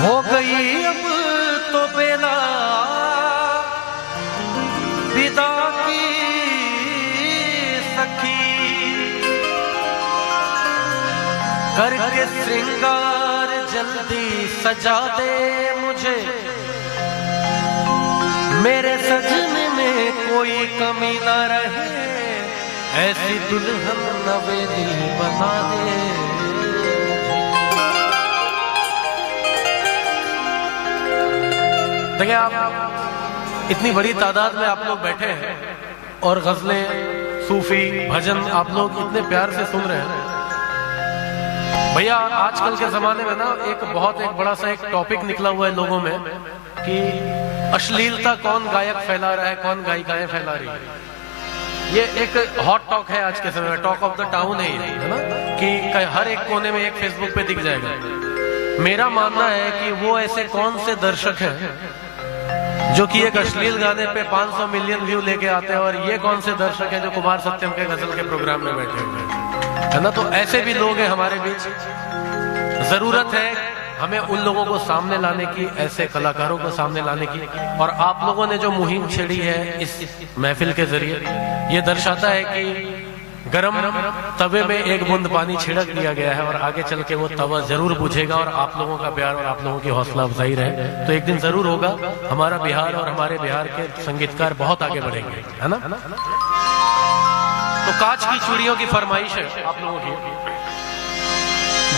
हो गई अब तो बेला विदा की सखी, करके श्रृंगार जल्दी सजा दे मुझे, मेरे सजने में कोई कमी न रहे, ऐसी दुल्हन नवेली बना दे। देखिए आप इतनी बड़ी तादाद में आप लोग बैठे हैं और गजलें, सूफी, भजन आप लोग इतने प्यार से सुन रहे हैं। भैया आजकल के जमाने में ना एक बड़ा सा एक टॉपिक निकला हुआ है लोगों में कि अश्लीलता कौन गायक फैला रहा है, कौन गायिकाएं फैला रही है। ये एक हॉट टॉक है आज के समय में, टॉक ऑफ द टाउन है ना, कि हर एक कोने में एक फेसबुक पे दिख जाएगा। मेरा मानना है कि वो ऐसे कौन से दर्शक हैं जो कि एक अश्लील गाने पे 500 मिलियन व्यू लेके आते हैं, और ये कौन से दर्शक हैं जो कुमार सत्यम के गजल के प्रोग्राम में बैठे हुए हैं, है ना। तो ऐसे भी लोग हैं हमारे बीच, जरूरत है हमें उन लोगों को सामने लाने की, ऐसे कलाकारों को सामने लाने की। और आप लोगों ने जो मुहिम छेड़ी है इस महफिल के जरिए, ये दर्शाता है कि गरम तवे में एक बूंद पानी छिड़क दिया गया है और आगे चल के वो तवा जरूर बुझेगा, और आप लोगों का प्यार और आप लोगों की हौसला अफजाई रहे तो एक दिन जरूर होगा हमारा बिहार और हमारे बिहार के संगीतकार बहुत आगे बढ़ेंगे, है ना। तो कांच की चूड़ियों की फरमाइश है आप लोगों की।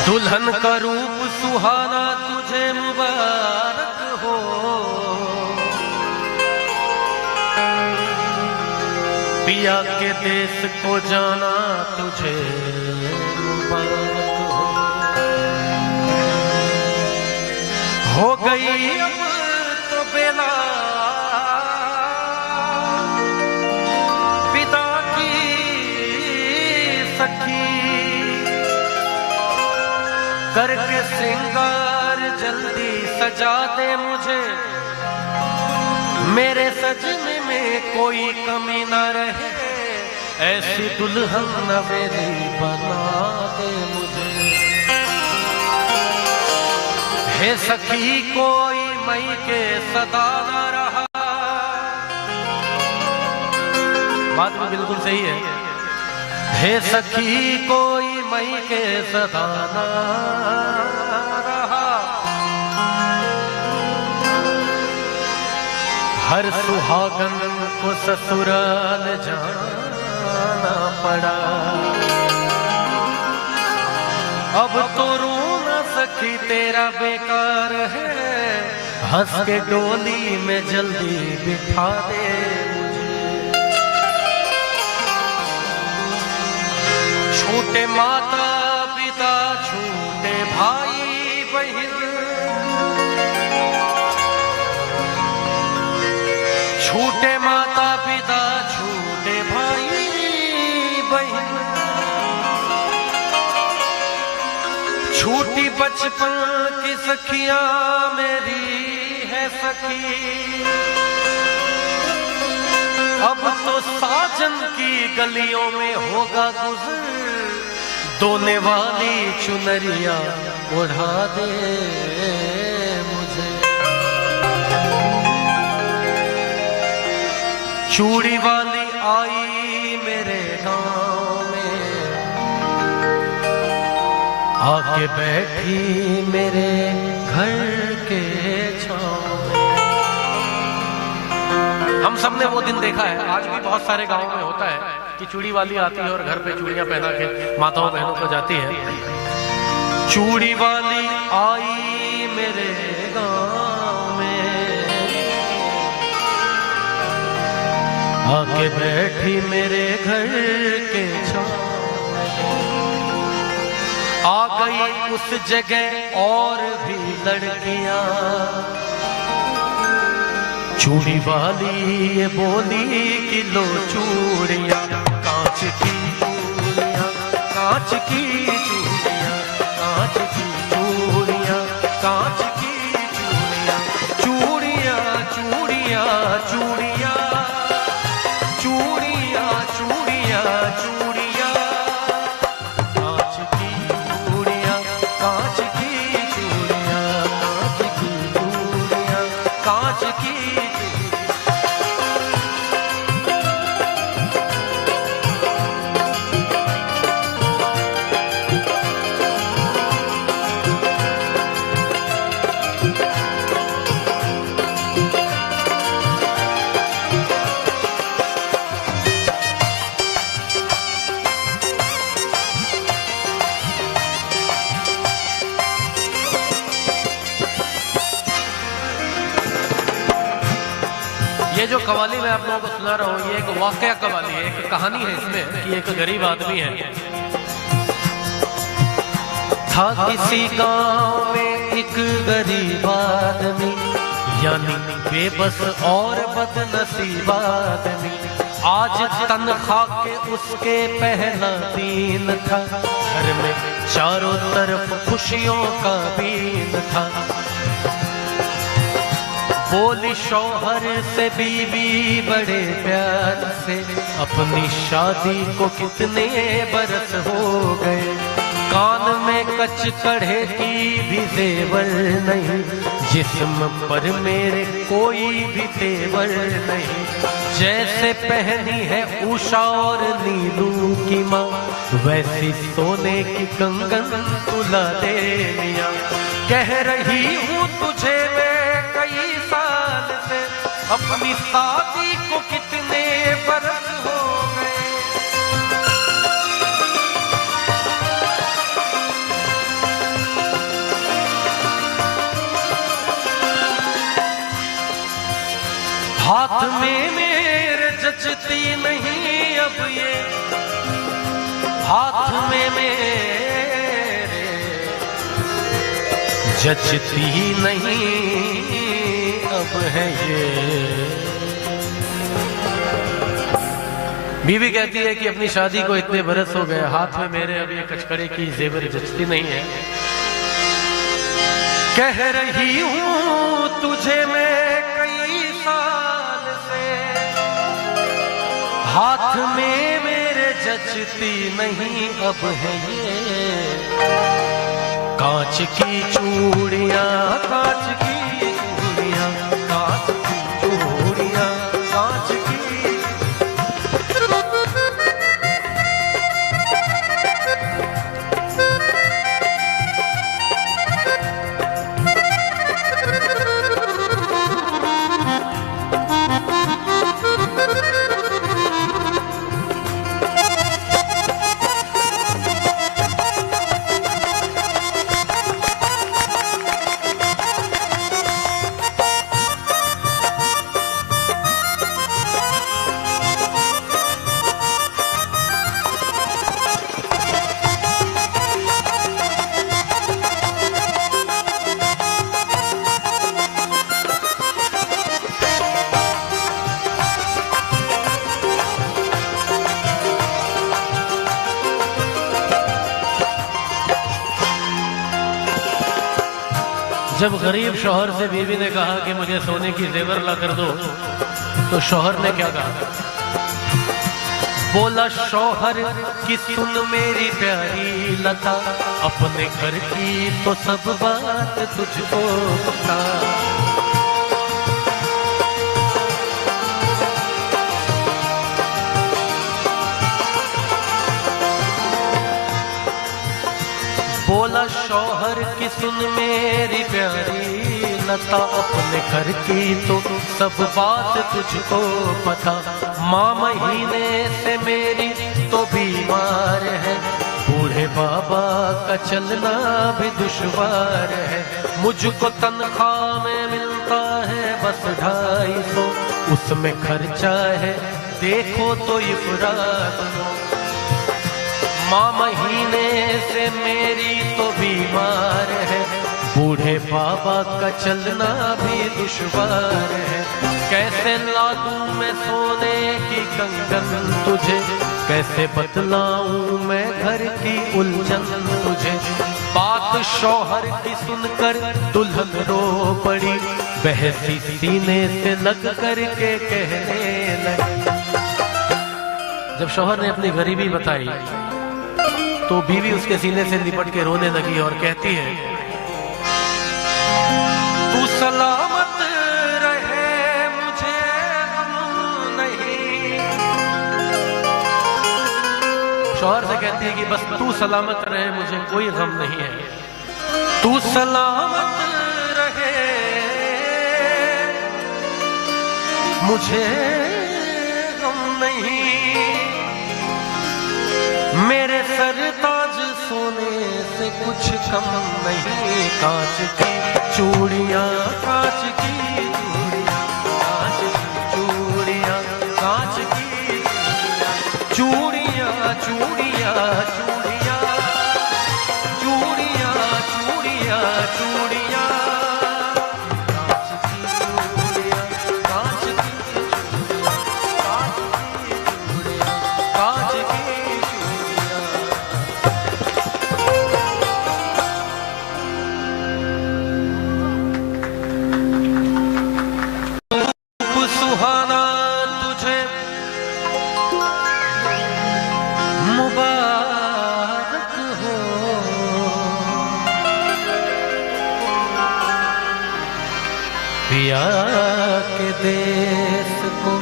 दुल्हन का रूप सुहाना तुझे मुबारक हो, पिया के देश को जाना तुझे मुबारक हो गई अब तो बेला पिता की सखी, करके श्रृंगार जल्दी सजा दे मुझे, मेरे सजने में कोई कमी न रहे, ऐसी दुल्हन नवेली बना दे मुझे। हे सखी कोई मई के सदा न रहा, बात भी बिल्कुल सही है। हे सखी कोई मई के सदा न रहा, हर सुहागन को ससुराल जाना पड़ा, अब तो रो न सखी तेरा बेकार है, हंस के डोली में जल्दी बिठा दे मुझे। छूटे माता पिता छूटे भाई बहन, छूटे माता पिता छूटे भाई बहन, छूटी बचपन की सखियां मेरी है सखी, अब तो साजन की गलियों में होगा गुजर, दोने वाली चुनरिया उड़ा दे मुझे। चूड़ी वाली आई मेरे गांव में, आके बैठी मेरे घर के छांव में। हम सबने वो दिन देखा है, आज भी बहुत सारे गांवों में होता है कि चूड़ी वाली आती है और घर पे चूड़ियां पहना के माताओं बहनों को जाती है। चूड़ी वाली आई मेरे गांव में, आके बैठी मेरे घर के छांव, आ गई उस जगह और भी लड़कियां, चूड़ी वाली ये बोली कि लो चूड़ियां, कांच की चूड़ियां, कांच की चूड़ियां, कांच की चूड़ियां, कांच की चूड़ियां, चूड़ियां चूड़ियां चूड़ियां, चूड़ियां चूड़ियां चूड़ियां, कांच की चूड़ियां, कांच की चूड़ियां, कांच ये जो कवाली मैं आप लोगों को सुना रहा हूँ, ये एक वाकया कवाली है, एक कहानी है इसमें कि एक गरीब आदमी है। था किसी गांव में एक गरीब आदमी, यानी बेबस और बदनसीब आदमी। आज तनख्वाह के उसके पहला दिन था, घर में चारों तरफ खुशियों का बीन था। बोली शौहर से बीवी बड़े प्यार से, अपनी शादी को कितने बरस हो गए। कान में कच कड़े की भी जेवर नहीं, जिस्म पर मेरे कोई भी तेवर नहीं। जैसे पहनी है उषा और नीलू की माँ, वैसी सोने की कंगन तुला दे लिया। कह रही हूँ तुझे मैं कई साल से, अपनी शादी को कितने बरस हो गए। हाथ में मेरे जचती नहीं अब ये, हाथ में मेरे जचती नहीं अब है ये। बीवी कहती है कि अपनी शादी को इतने बरस हो गए, हाथ में मेरे अब ये कचकड़े की जेवर जचती नहीं है। कह रही हूँ तुझे मैं कई साल से, हाथ में मेरे जचती नहीं अब है ये। कांच की चूड़ियां, कांच की चूड़ियां, कांच की चूड़ियां, कांच की। जब गरीब शौहर से बीवी ने कहा कि मुझे सोने की जेवर ला कर दो, तो शौहर ने क्या कहा? बोला शौहर की सुन मेरी प्यारी लता, अपने घर की तो सब बात तुझको पता। बोला शौहर की सुन मेरी प्यारी लता, अपने घर की तो सब बात तुझको पता। माँ महीने से मेरी तो बीमार है, बूढ़े बाबा का चलना भी दुश्वार है। मुझको तनख्वाह में मिलता है बस 250, उसमें खर्चा है देखो तो इफरात। माँ महीने से मेरी तो बीमार है, बूढ़े बाबा का चलना भी दुश्वार है। कैसे ला दूं मैं सोने की कंगन तुझे, कैसे बतलाऊं मैं घर की उलझन तुझे। बात शौहर की सुनकर दुल्हन रो पड़ी, बहसी सीने से लग कर के कहने लगी। जब शौहर ने अपनी गरीबी बताई तो बीवी उसके सीने से लिपट के रोने लगी और कहती है, तू सलामत रहे मुझे गम नहीं। शौहर से कहती है कि बस तू सलामत रहे, मुझे कोई गम नहीं है। तू सलामत रहे मुझे गम नहीं, मेरे सरताज सोने से कुछ कम नहीं। कांच की चूड़ियां, कांच की चूड़ियां, कांच की चूड़ियां। पिया के देश को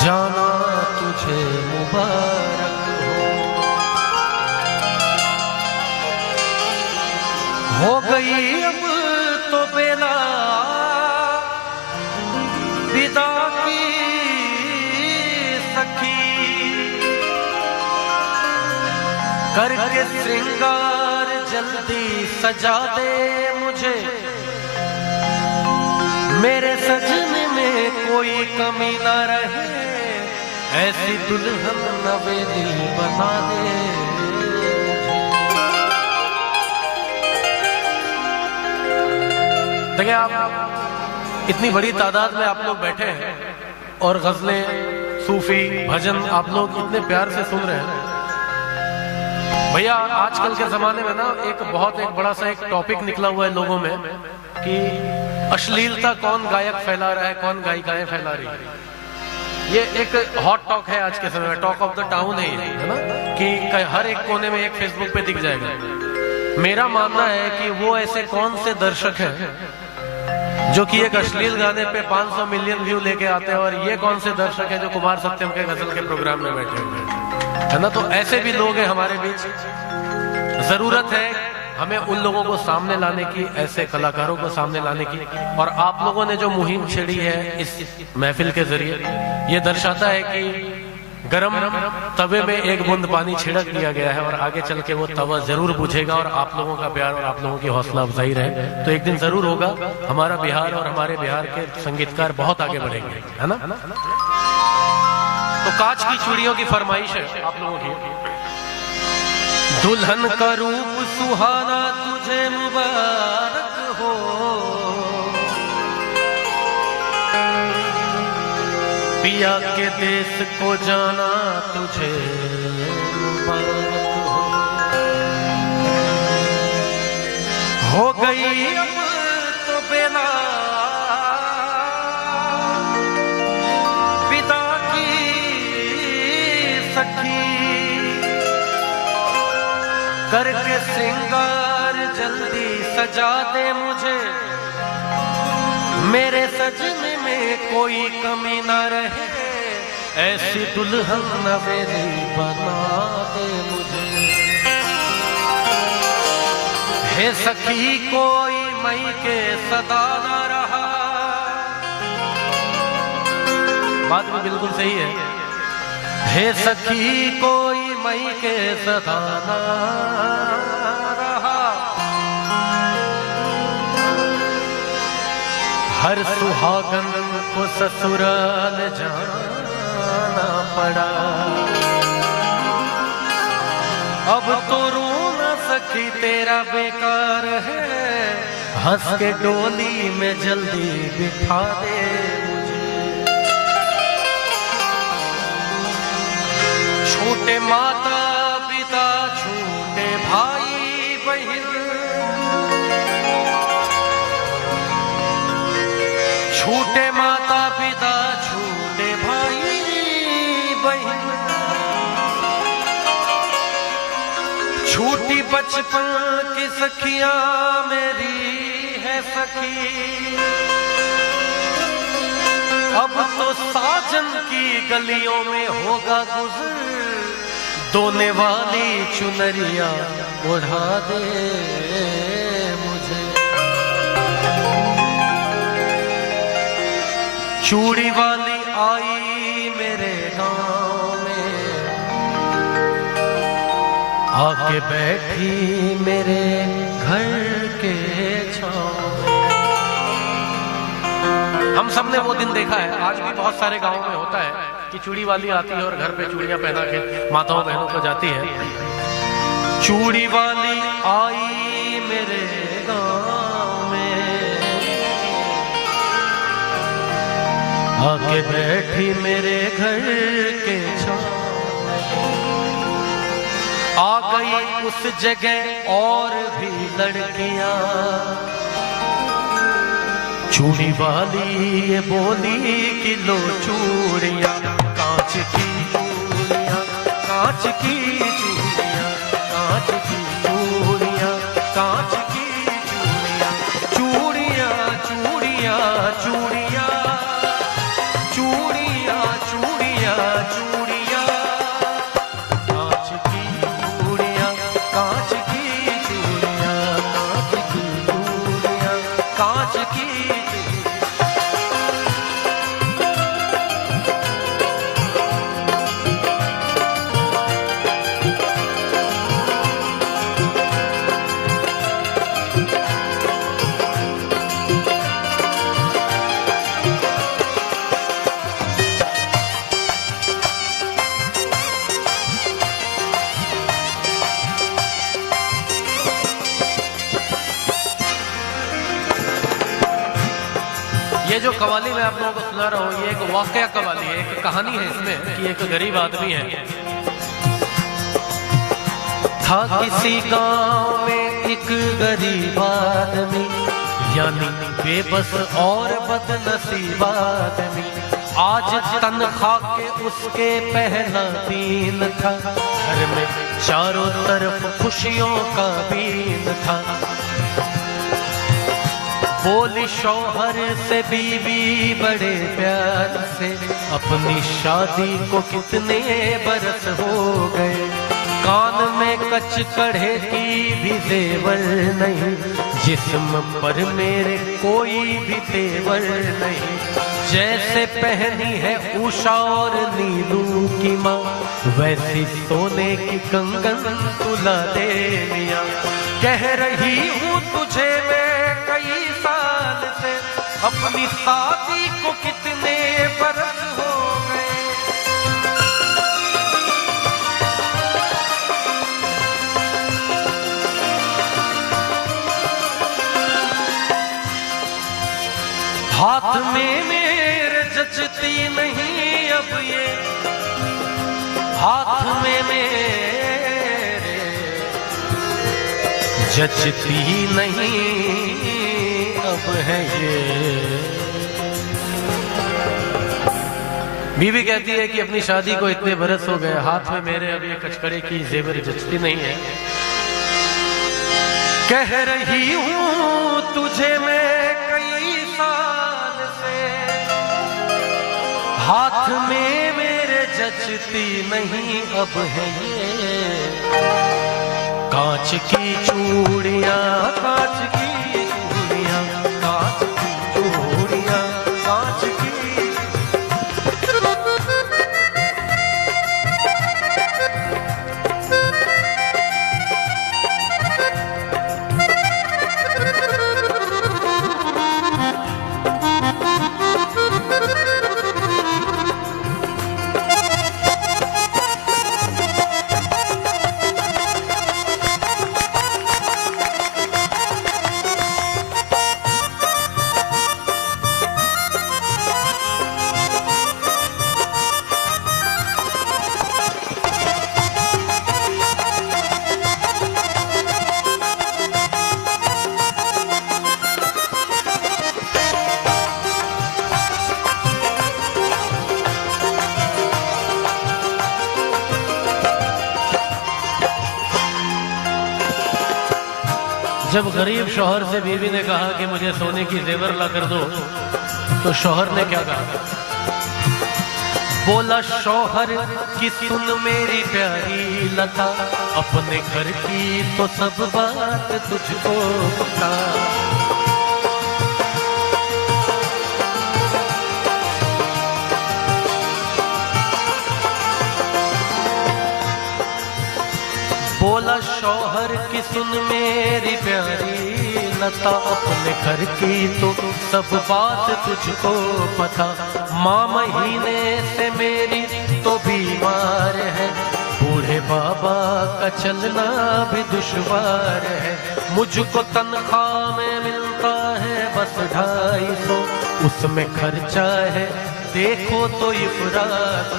जाना तुझे मुबारक हो गई अब तो बेला विदा की सखी, करके श्रृंगार जल्दी सजा दे मुझे, मेरे सजने में कोई कमी ना रहे, ऐसी दुल्हन नवेली बना दे। देखिए आप इतनी बड़ी तादाद में आप लोग बैठे हैं और गजलें, सूफी, भजन आप लोग इतने प्यार से सुन रहे हैं। भैया आजकल के जमाने में ना एक बड़ा सा एक टॉपिक निकला हुआ है लोगों में कि अश्लीलता कौन गायक फैला रहा है, कौन गायिकाएं फैला रही है। ये एक हॉट टॉक है आज के समय में, टॉक ऑफ द टाउन है ना, कि हर एक कोने में एक फेसबुक पे दिख जाएगा। मेरा मानना है कि वो ऐसे कौन से दर्शक हैं जो कि एक अश्लील गाने पे 500 मिलियन व्यू लेके आते हैं, और ये कौन से दर्शक हैं जो कुमार सत्यम के गजल के प्रोग्राम में बैठे हुए हैं, है ना। तो ऐसे भी लोग हैं हमारे बीच। जरूरत है हमें उन लोगों को सामने लाने की, ऐसे कलाकारों को सामने लाने की। और आप लोगों ने जो मुहिम छेड़ी है इस महफिल के जरिए, ये दर्शाता है कि गरम तवे में एक बूंद पानी छिड़क दिया गया है और आगे चल के वो तवा जरूर बुझेगा, और आप लोगों का प्यार और आप लोगों की हौसला अफजाई रहे तो एक दिन जरूर होगा हमारा बिहार और हमारे बिहार के संगीतकार बहुत आगे बढ़ेंगे, है ना। तो कांच की चूड़ियों की फरमाइश है आप लोगों की। दुल्हन का रूप सुहाना तुझे मुबारक हो, पिया के देश को जाना तुझे मुबारक हो गई अब तो बेला विदा की सखी, करके श्रृंगार जल्दी सजा दे मुझे, मेरे सजने में कोई कमी ना रहे, ऐसी दुल्हन नवेली बना दे मुझे। हे सखी कोई मई के सदा ना रहा, बात भी बिल्कुल सही है। हे सखी कोई मई के सदा ना रहा, हर सुहागन को ससुराल जाना पड़ा, अब तो रो न सकी तेरा बेकार है, हंस के डोली में जल्दी बिठा दे मुझे। छोटे माता पिता छोटे भाई बहन, छूटे माता पिता छूटे भाई बहन, छूटी बचपन की सखियां मेरी है सखी, अब तो साजन की गलियों में होगा गुजर, दोने वाली चुनरिया उड़ा दे मुझे। चूड़ी वाली आई मेरे गांव में, आके बैठी मेरे घर के छांव में। हम सबने वो दिन देखा है, आज भी बहुत सारे गांवों में होता है कि चूड़ी वाली आती है और घर पे चूड़ियां पहना के माताओं बहनों को जाती है। चूड़ी वाली आई मेरे गांव में, आके बैठी मेरे घर के छांव में। आ गई उस जगह और भी लड़कियां, चूड़ी वाली ये बोली कि लो चूड़ियां, कांच की चूड़ियां, कांच की चूड़ियां, कांच की चूड़ियां, कांच की चूड़ियां, चूड़ियां चूड़ियां ये जो कवाली मैं आप लोगों को सुना रहा हूँ, ये एक वाकया कवाली है, एक कहानी है इसमें कि एक गरीब आदमी है। था किसी गांव में एक गरीब आदमी, यानी बेबस और बदनसीब आदमी। आज तनख्वाह के उसके पहला दिन था, घर में चारों तरफ खुशियों का बीन था। बोली शौहर से बीवी बड़े प्यार से, अपनी शादी को कितने बरस हो गए। कान में कच कड़े की भी जेवर नहीं, जिस्म पर मेरे कोई भी तेवर नहीं। जैसे पहनी है उषा और नीलू की माँ, वैसी सोने की कंगन तुला दे लिया। कह रही हूँ तुझे मैं कई साल से, अपनी शादी को कितने बरस हो गए। हाथ में मेरे जचती नहीं अब ये, हाथ में मेरे जचती नहीं अब है ये। बीवी कहती है कि अपनी शादी को इतने बरस हो गए, हाथ में मेरे अब ये कचकड़े की जेवर जचती नहीं है। कह रही हूँ तुझे मैं कई साल से, हाथ में मेरे जचती नहीं अब है ये। कांच की चूड़ियां, कांच की चूड़ियां, कांच की चूड़ियां, कांच की। जब गरीब शौहर से बीवी ने कहा कि मुझे सोने की जेवर ला कर दो, तो शौहर ने क्या कहा? बोला शौहर की सुन मेरी प्यारी लता, अपने घर की तो सब बात तुझको पता। बोला शौहर की सुन मेरी प्यारी लता, अपने घर की तो सब बात तुझको पता। माँ महीने से मेरी तो बीमार है, बूढ़े बाबा का चलना भी दुश्वार है। मुझको तनख्वाह में मिलता है बस 250, उसमें खर्चा है देखो तो इफरात।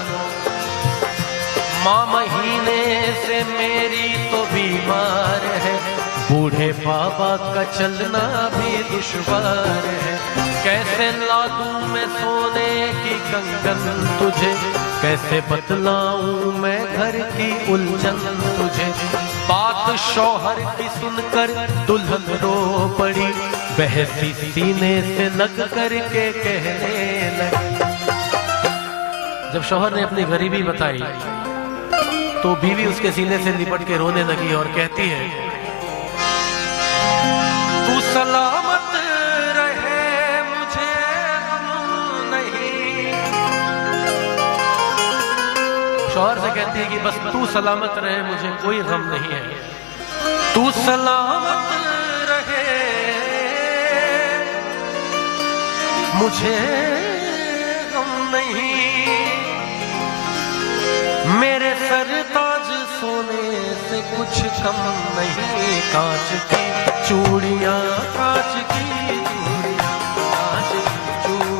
माँ महीने से मेरी तो बीमार है, बूढ़े बाबा का चलना भी दुश्वार है। कैसे ला दूं मैं सोने की कंगन तुझे, कैसे बतलाऊं मैं घर की उलझन तुझे। बात शौहर की सुनकर दुल्हन रो पड़ी, बहसी सीने से लग कर के कहने लगी। जब शौहर ने अपनी गरीबी बताई तो बीवी उसके सीने से लिपट के रोने लगी और कहती है, तू सलामत रहे मुझे गम नहीं। शौहर से कहती है कि बस तू सलामत रहे, मुझे कोई गम नहीं है। तू सलामत रहे मुझे गम नहीं, मेरे सरताज सोने से कुछ कम नहीं। कांच की चूड़ियां, कांच की चूड़ियां, कांच की चूड़ियां।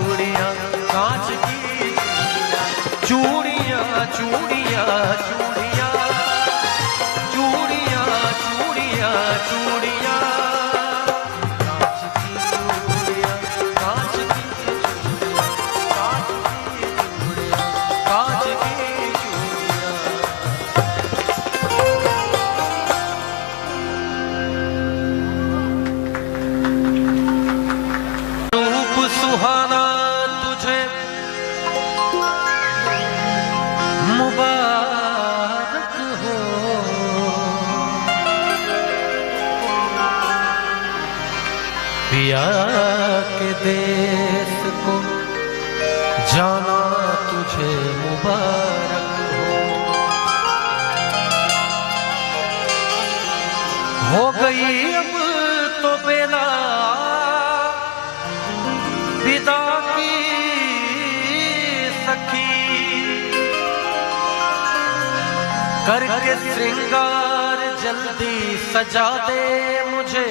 पिया के देश को जाना तुझे मुबारक हो गई अब तो बेला विदा की सखी, करके श्रृंगार जल्दी सजा दे मुझे,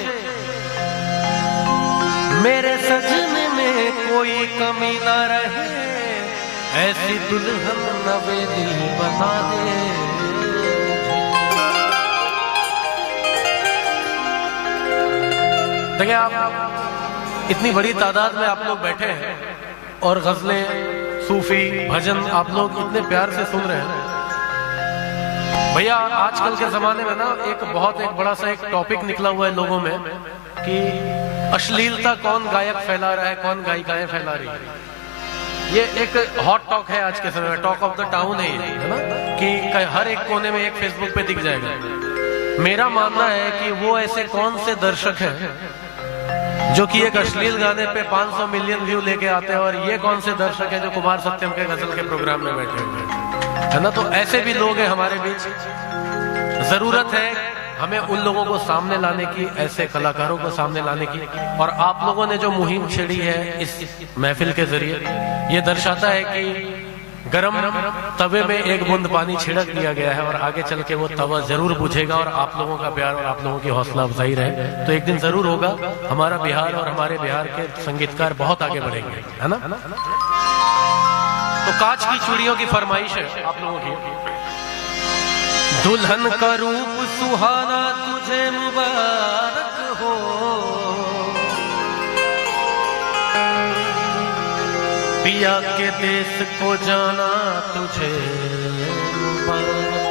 मेरे सजने में कोई कमी ना रहे, ऐसी दुल्हन नवेली बना दे। देखिए आप इतनी बड़ी तादाद में आप लोग बैठे हैं और गजलें, सूफी, भजन आप लोग इतने प्यार से सुन रहे हैं। भैया आजकल के जमाने में ना एक बड़ा सा एक टॉपिक निकला हुआ है लोगों में कि अश्लीलता कौन गायक फैला रहा है, कौन गायिकाएं फैला रही है। ये एक हॉट टॉक है आज के समय में, टॉक ऑफ द टाउन है ना, कि हर एक कोने में एक फेसबुक पे दिख जाएगा। मेरा मानना है कि वो ऐसे कौन से दर्शक हैं जो कि एक अश्लील गाने पे 500 मिलियन व्यू लेके आते हैं, और ये कौन से दर्शक हैं जो कुमार सत्यम के गजल के प्रोग्राम में बैठे हुए हैं, है ना। तो ऐसे भी लोग हैं हमारे बीच। जरूरत है हमें उन लोगों को सामने लाने की, ऐसे कलाकारों को सामने लाने की। और आप लोगों ने जो मुहिम छेड़ी है इस महफिल के जरिए, ये दर्शाता है कि गरम तवे में एक बूंद पानी छिड़क दिया गया है और आगे चल के वो तवा जरूर बुझेगा, और आप लोगों का प्यार और आप लोगों की हौसला अफजाई रहे तो एक दिन जरूर होगा हमारा बिहार और हमारे बिहार के संगीतकार बहुत आगे बढ़ेंगे, है ना। तो कांच की चूड़ियों की फरमाइश है आप लोगों की। दुल्हन का रूप सुहाना तुझे मुबारक हो, पिया के देश को जाना तुझे मुबारक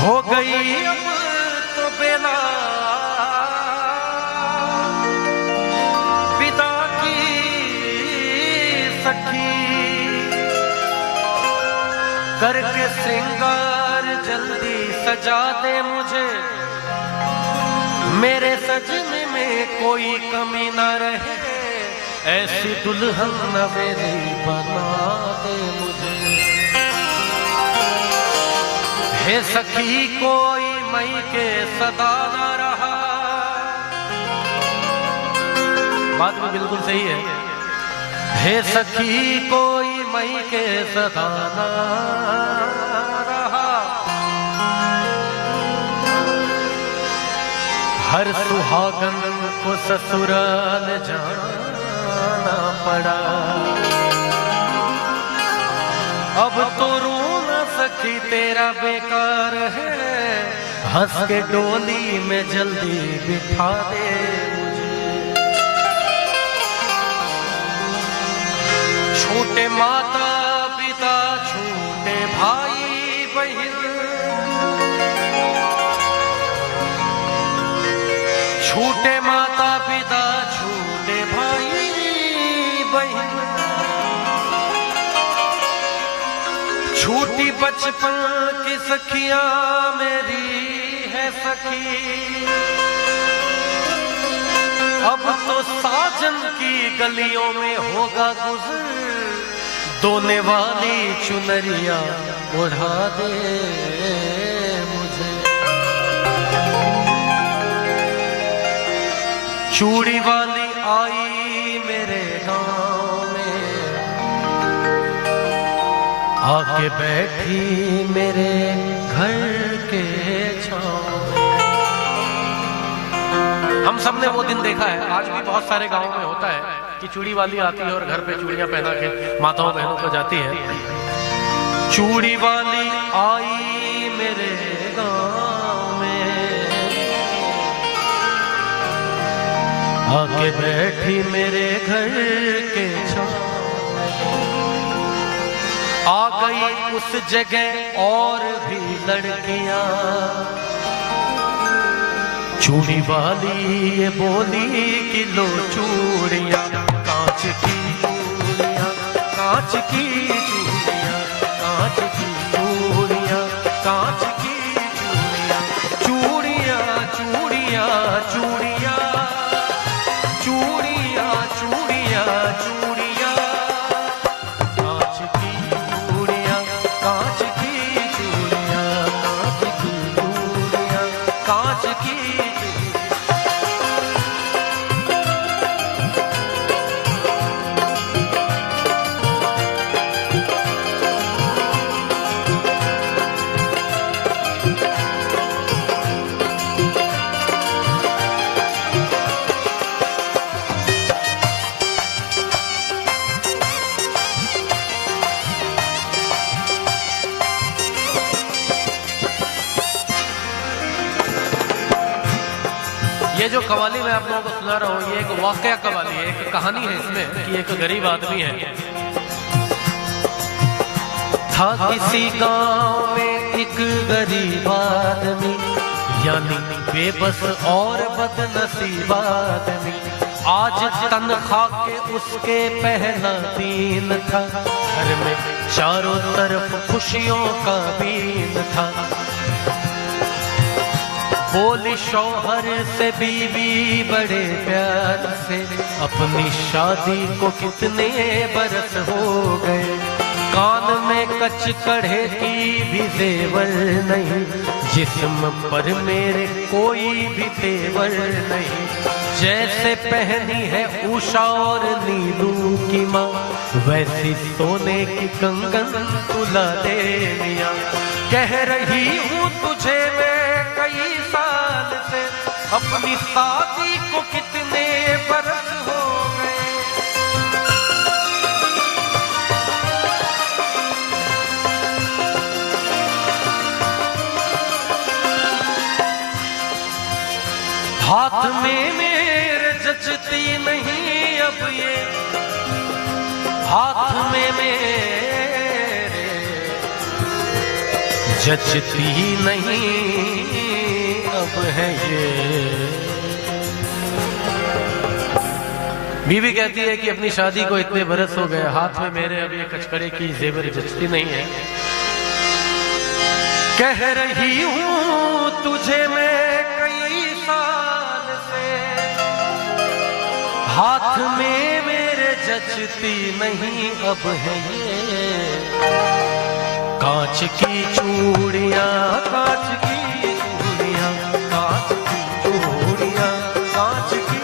हो गई अब तो बेला विदा की सखी, करके श्रृंगार जल्दी सजा दे मुझे, मेरे सजने में कोई कमी ना रहे, ऐसी दुल्हन नवेली बना दे मुझे। हे सखी कोई मई के सदा ना रहा, बात भी बिल्कुल सही है। हे सखी कोई मई के सदा ना रहा, हर सुहागन को ससुराल जाना पड़ा, अब तो रो न सखी तेरा बेकार है, हंस के डोली में जल्दी बिठा दे मुझे। छोटे माता पिता छोटे भाई बहन, छूटे माता पिता छूटे भाई बहन, छूटी बचपन की सखियां मेरी है सखी, अब तो साजन की गलियों में होगा गुजर, दोने वाली चुनरिया उड़ा दे मुझे। चूड़ी वाली आई मेरे गांव में, आके बैठी मेरे घर के छांव में। हम सब ने वो दिन देखा है, आज भी बहुत सारे गांवों में होता है कि चूड़ी वाली आती है और घर पे चूड़ियां पहना के माताओं बहनों को जाती है। चूड़ी वाली आई मेरे गांव में, आके बैठी मेरे घर के छांव, आ गई उस जगह और भी लड़कियां, चूड़ी वाली ये बोली कि लो चूड़ियां, कांच की चूड़ियां, कांच की चूड़ियां, कांच की चूड़ियां, कांच की चूड़ियां, चूड़ियां चूड़ियां ये जो कवाली मैं आप लोगों को सुना रहा हूँ, ये एक वाकया कवाली है, एक कहानी है इसमें कि एक गरीब आदमी है। था किसी गांव में एक गरीब आदमी, यानी बेबस और बदनसीब आदमी। आज तनख्वाह के उसके पहला दिन था, घर में चारों तरफ खुशियों का बीन था। बोली शौहर से बीवी बड़े प्यार से, अपनी शादी को कितने बरस हो गए। कान में कच कड़े की भी जेवर नहीं, जिस्म पर मेरे कोई भी तेवर नहीं। जैसे पहनी है उषा और नीलू की माँ, वैसी सोने की कंगन तुला दे मियां। कह रही हूँ तुझे मैं कई साल से, अपनी शादी को कितने बरस हो गए। हाथ में मेरे जचती नहीं अब ये, हाथ में मेरे जचती नहीं अब है ये। बीवी कहती है कि अपनी शादी को इतने बरस हो गए, हाथ में मेरे अब ये कचकड़े की जेवर जचती नहीं है। कह रही हूँ तुझे मैं कई साल से, हाथ में मेरे जचती नहीं अब है ये। कांच की चूड़ियां, कांच की चूड़ियां, कांच की चूड़ियां, कांच की।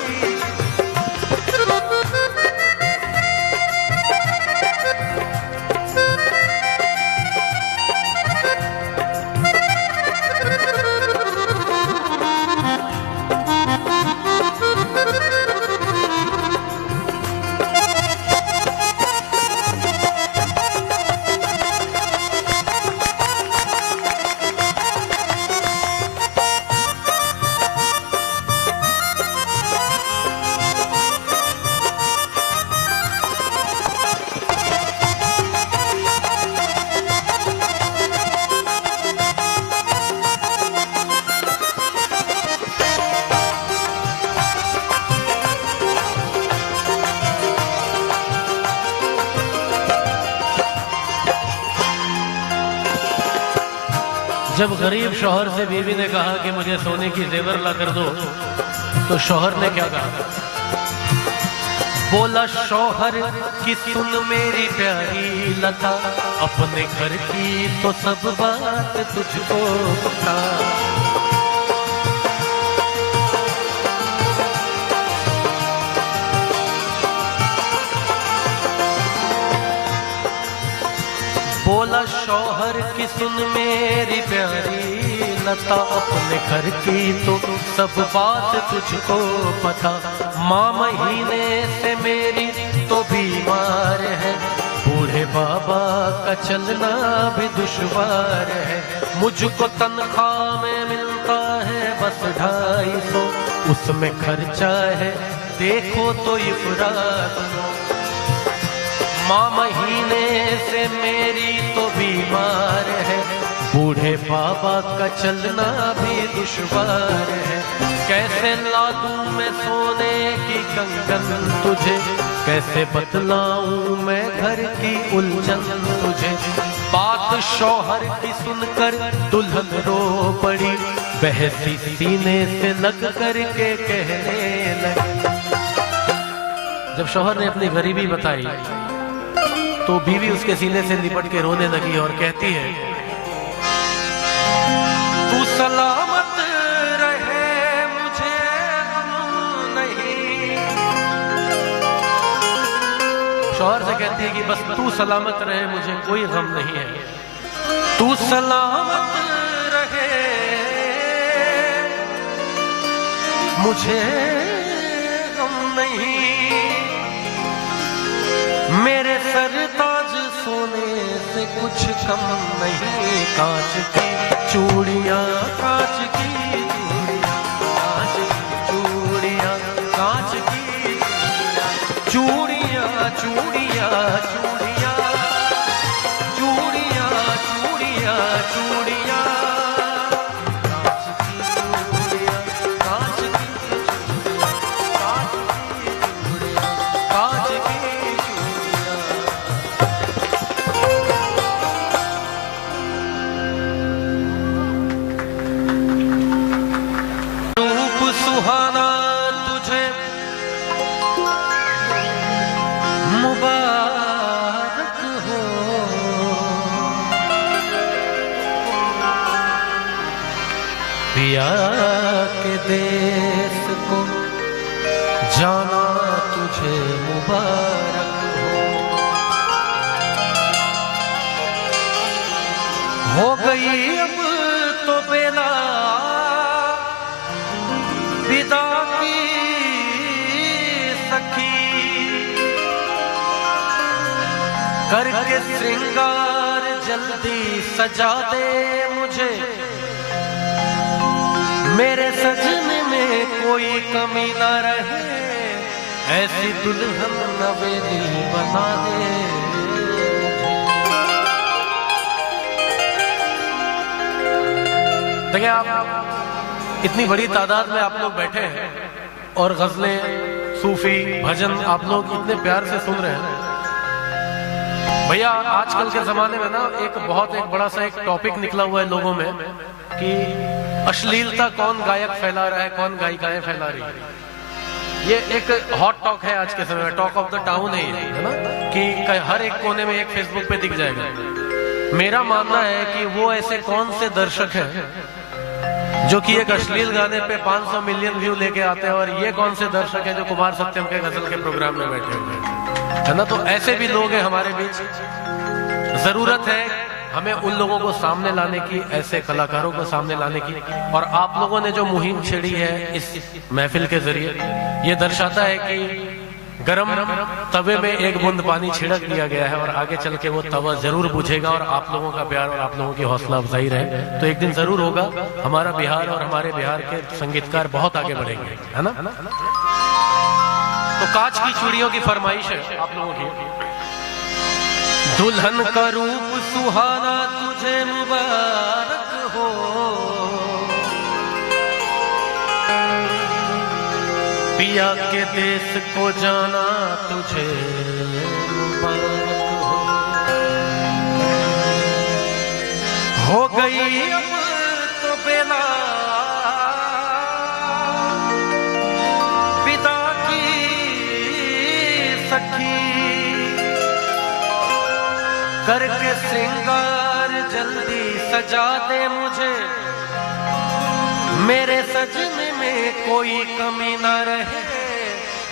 जब गरीब शौहर से बीवी ने कहा कि मुझे सोने की जेवर ला कर दो, तो शौहर ने क्या कहा? बोला शौहर की सुन मेरी प्यारी लता, अपने घर की तो सब बात तुझको पता। बोला शौहर की सुन मेरी प्यारी लता, अपने घर की तो सब बात तुझको पता। माँ महीने से मेरी तो बीमार है, बूढ़े बाबा का चलना भी दुश्वार है। मुझको तनख्वाह में मिलता है बस 250, उसमें खर्चा है देखो तो इफरात। माँ महीने से मेरी तो बीमार है, बूढ़े बाबा का चलना भी दुश्वार है। कैसे ला दूं मैं सोने की कंगन तुझे, कैसे बतलाऊं मैं घर की उलझन तुझे। बात शौहर की सुनकर दुल्हन रो पड़ी, बहसी सीने से लग कर के कहने लगी। जब शौहर ने अपनी गरीबी बताई तो बीवी उसके सीने से लिपट के रोने लगी और कहती है, तू सलामत रहे शौहर से कहती है कि बस तू सलामत रहे, मुझे कोई गम नहीं है। तू सलामत रहे, मुझे गम नहीं। मेरे सरताज सोने से कुछ कम नहीं। कांच की चूड़ियां, कांच की चूड़ियां, कांच की चूड़ियां, चूड़ियां, चूड़ियां, चूड़ियां, चूड़ियां, चूड़ियां, कांच की चूड़ियां, कांच की चूड़ियां, कांच की चूड़ियां, रूप सुहाना तुझे मुबारक हो। पिया के देश को जाना तुझे मुबारक हो गई अब तो बेला विदा की सखी। करके श्रृंगार जल्दी सजा दे मुझे, मेरे सजने में कोई कमी ना रहे। ऐसी दुल्हन नवेली बना दे मुझे। देखिए आप, इतनी बड़ी तादाद में आप लोग बैठे हैं और गजलें, सूफी, भजन आप लोग इतने प्यार से सुन रहे हैं। भैया आजकल के जमाने में ना एक बड़ा सा एक टॉपिक निकला हुआ है लोगों में कि अश्लीलता कौन गायक फैला रहा है, कौन गायिकाएं फैला रही है। ये एक हॉट टॉक है आज के समय में, टॉक ऑफ द टाउन है ना, कि हर एक कोने में एक फेसबुक पे दिख जाएगा। मेरा मानना है कि वो ऐसे कौन से दर्शक हैं जो कि एक अश्लील गाने पे 500 मिलियन व्यू लेके आते हैं, और ये कौन से दर्शक हैं जो कुमार सत्यम के गजल के प्रोग्राम में बैठे हुए हैं, है ना। तो ऐसे भी लोग हैं हमारे बीच। जरूरत है हमें उन लोगों को सामने लाने की, ऐसे कलाकारों को सामने लाने की। और आप लोगों ने जो मुहिम छेड़ी है इस महफिल के जरिए, ये दर्शाता है कि गरम तवे में एक बूंद पानी छिड़क दिया गया है और आगे चल के वो तवा जरूर बुझेगा। और आप लोगों का प्यार और आप लोगों की हौसला अफजाई रहे तो एक दिन जरूर होगा हमारा बिहार और हमारे बिहार के संगीतकार बहुत आगे बढ़ेंगे, है ना। तो कांच की चूड़ियों की फरमाइश है आप लोगों की। दुल्हन का रूप सुहाना तुझे मुबारक हो। पिया के देश को जाना तुझे मुबारक हो गई अब तो बेला विदा की सखी। करके श्रृंगार जल्दी सजा दे मुझे, मेरे सजने में कोई कमी ना रहे।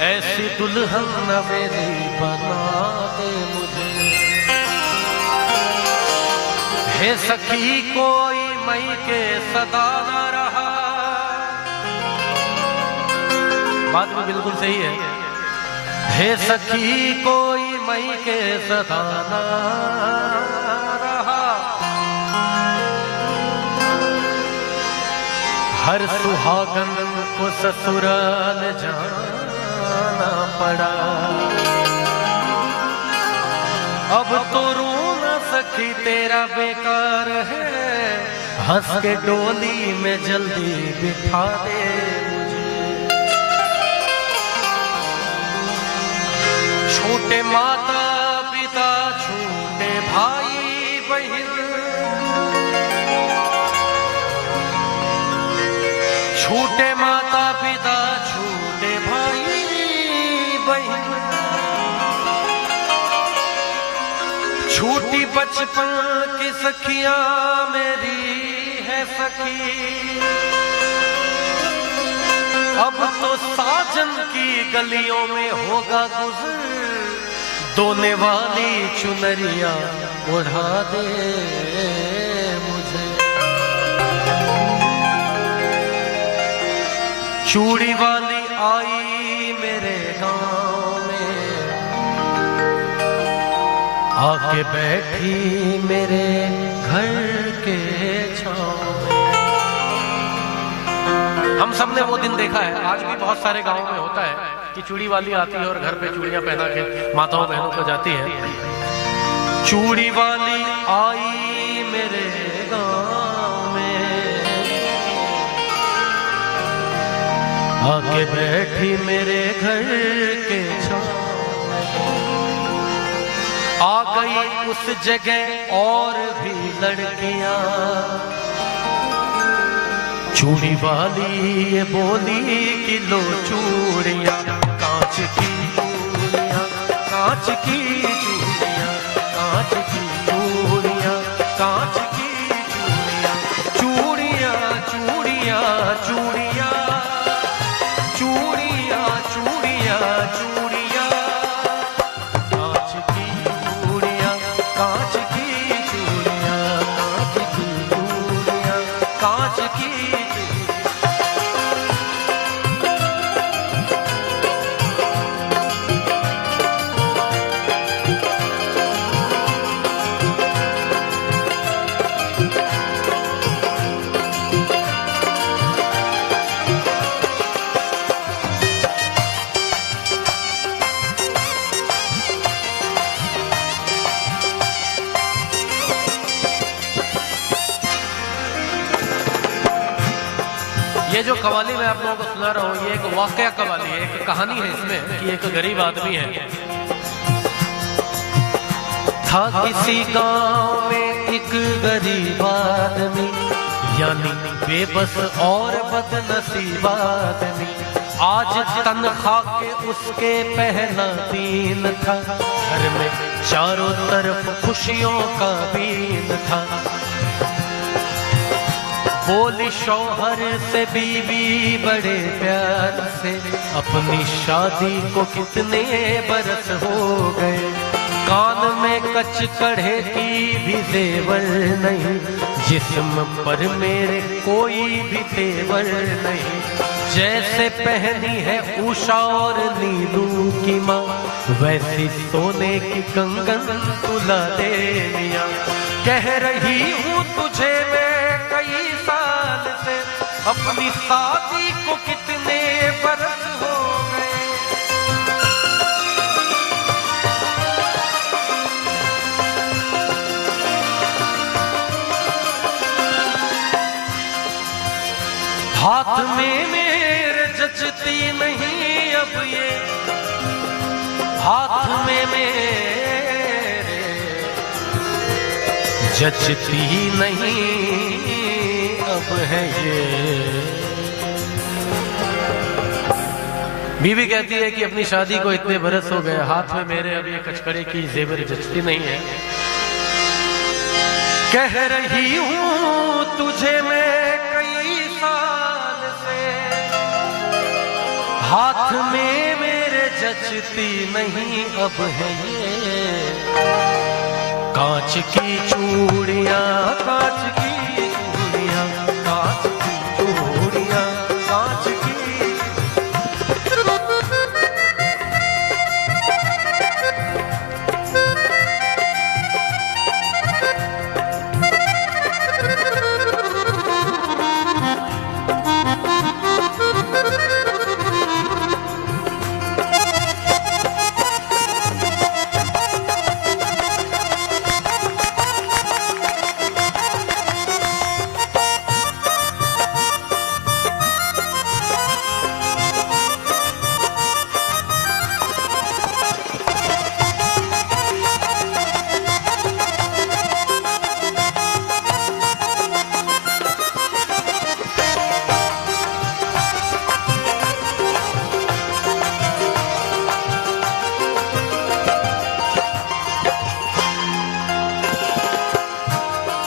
ऐसी दुल्हन नवेली बना दे मुझे। हे सखी कोई मई के सदा ना रहा, बात भी बिल्कुल सही है। हे सखी कोई मई के सदा ना रहा। हर सुहागन को ससुराल जाना पड़ा। अब तो रो न सखी तेरा बेकार है, हंस के डोली में जल्दी बिठा दे मुझे। छोटे माता पिता छोटे भाई बहन, छोटे माता पिता छोटे भाई बहन, छोटी बचपन की सखियां मेरी है सखी। अब तो साजन की गलियों में होगा गुजर, दोने वाली चुनरिया ओढ़ा दे मुझे, चूड़ी वाली आई मेरे गांव में, आके बैठी मेरे घर के छांव में। हम सब ने वो दिन देखा है, आज भी बहुत सारे गांवों में होता है कि चूड़ी वाली आती है और घर पे चूड़ियां पहना के माताओं बहनों को जाती है। चूड़ी वाली आई मेरे गांव में, आके बैठी मेरे घर के छांव में। आ गई उस जगह और भी लड़कियां, चूड़ी वाली ये बोली कि लो चूड़ियां, कांच की चूड़ियां, कांच की चूड़ियां, कांच की चूड़ियां, कांच की चूड़ियां, चूड़ियां चूड़ियां चूड़ियां, चूड़ियां चूड़ियां चूड़ियां, कांच की चूड़ियां, कांच की चूड़ियां, कांच की चूड़ियां, कांच की। ये जो कवाली मैं आप लोगों को सुना रहा हूँ, ये एक वाकया कवाली है, एक कहानी है इसमें कि एक गरीब आदमी है। था किसी गांव में एक गरीब आदमी, यानी बेबस और बदनसीब आदमी। आज तनख्वाह के उसके पहला दिन था, घर में चारों तरफ खुशियों का बीन था। बोली शौहर से बीवी बड़े प्यार से, अपनी शादी को कितने बरस हो गए। कान में कच कढ़े की भी जेवर नहीं, जिस्म पर मेरे कोई भी तेवर नहीं। जैसे पहनी है उषा और नीलू की माँ, वैसी सोने की कंगन तुला दे लिया। कह रही हूँ तुझे मैं कई साल से, अपनी शादी को कितने बरस हो गए। हाथ में मेरे जचती नहीं अब ये, हाथ में मेरे जचती नहीं अब है ये। बीवी कहती है कि अपनी शादी को इतने बरस हो गए, हाथ में मेरे अब ये कचकड़े की जेवर जचती नहीं है। कह रही हूँ तुझे मैं कई साल से, हाथ में मेरे जचती नहीं अब है ये। कांच की चूड़ियां, कांच की चूड़ियां, कांच की चूड़ियां, कांच की।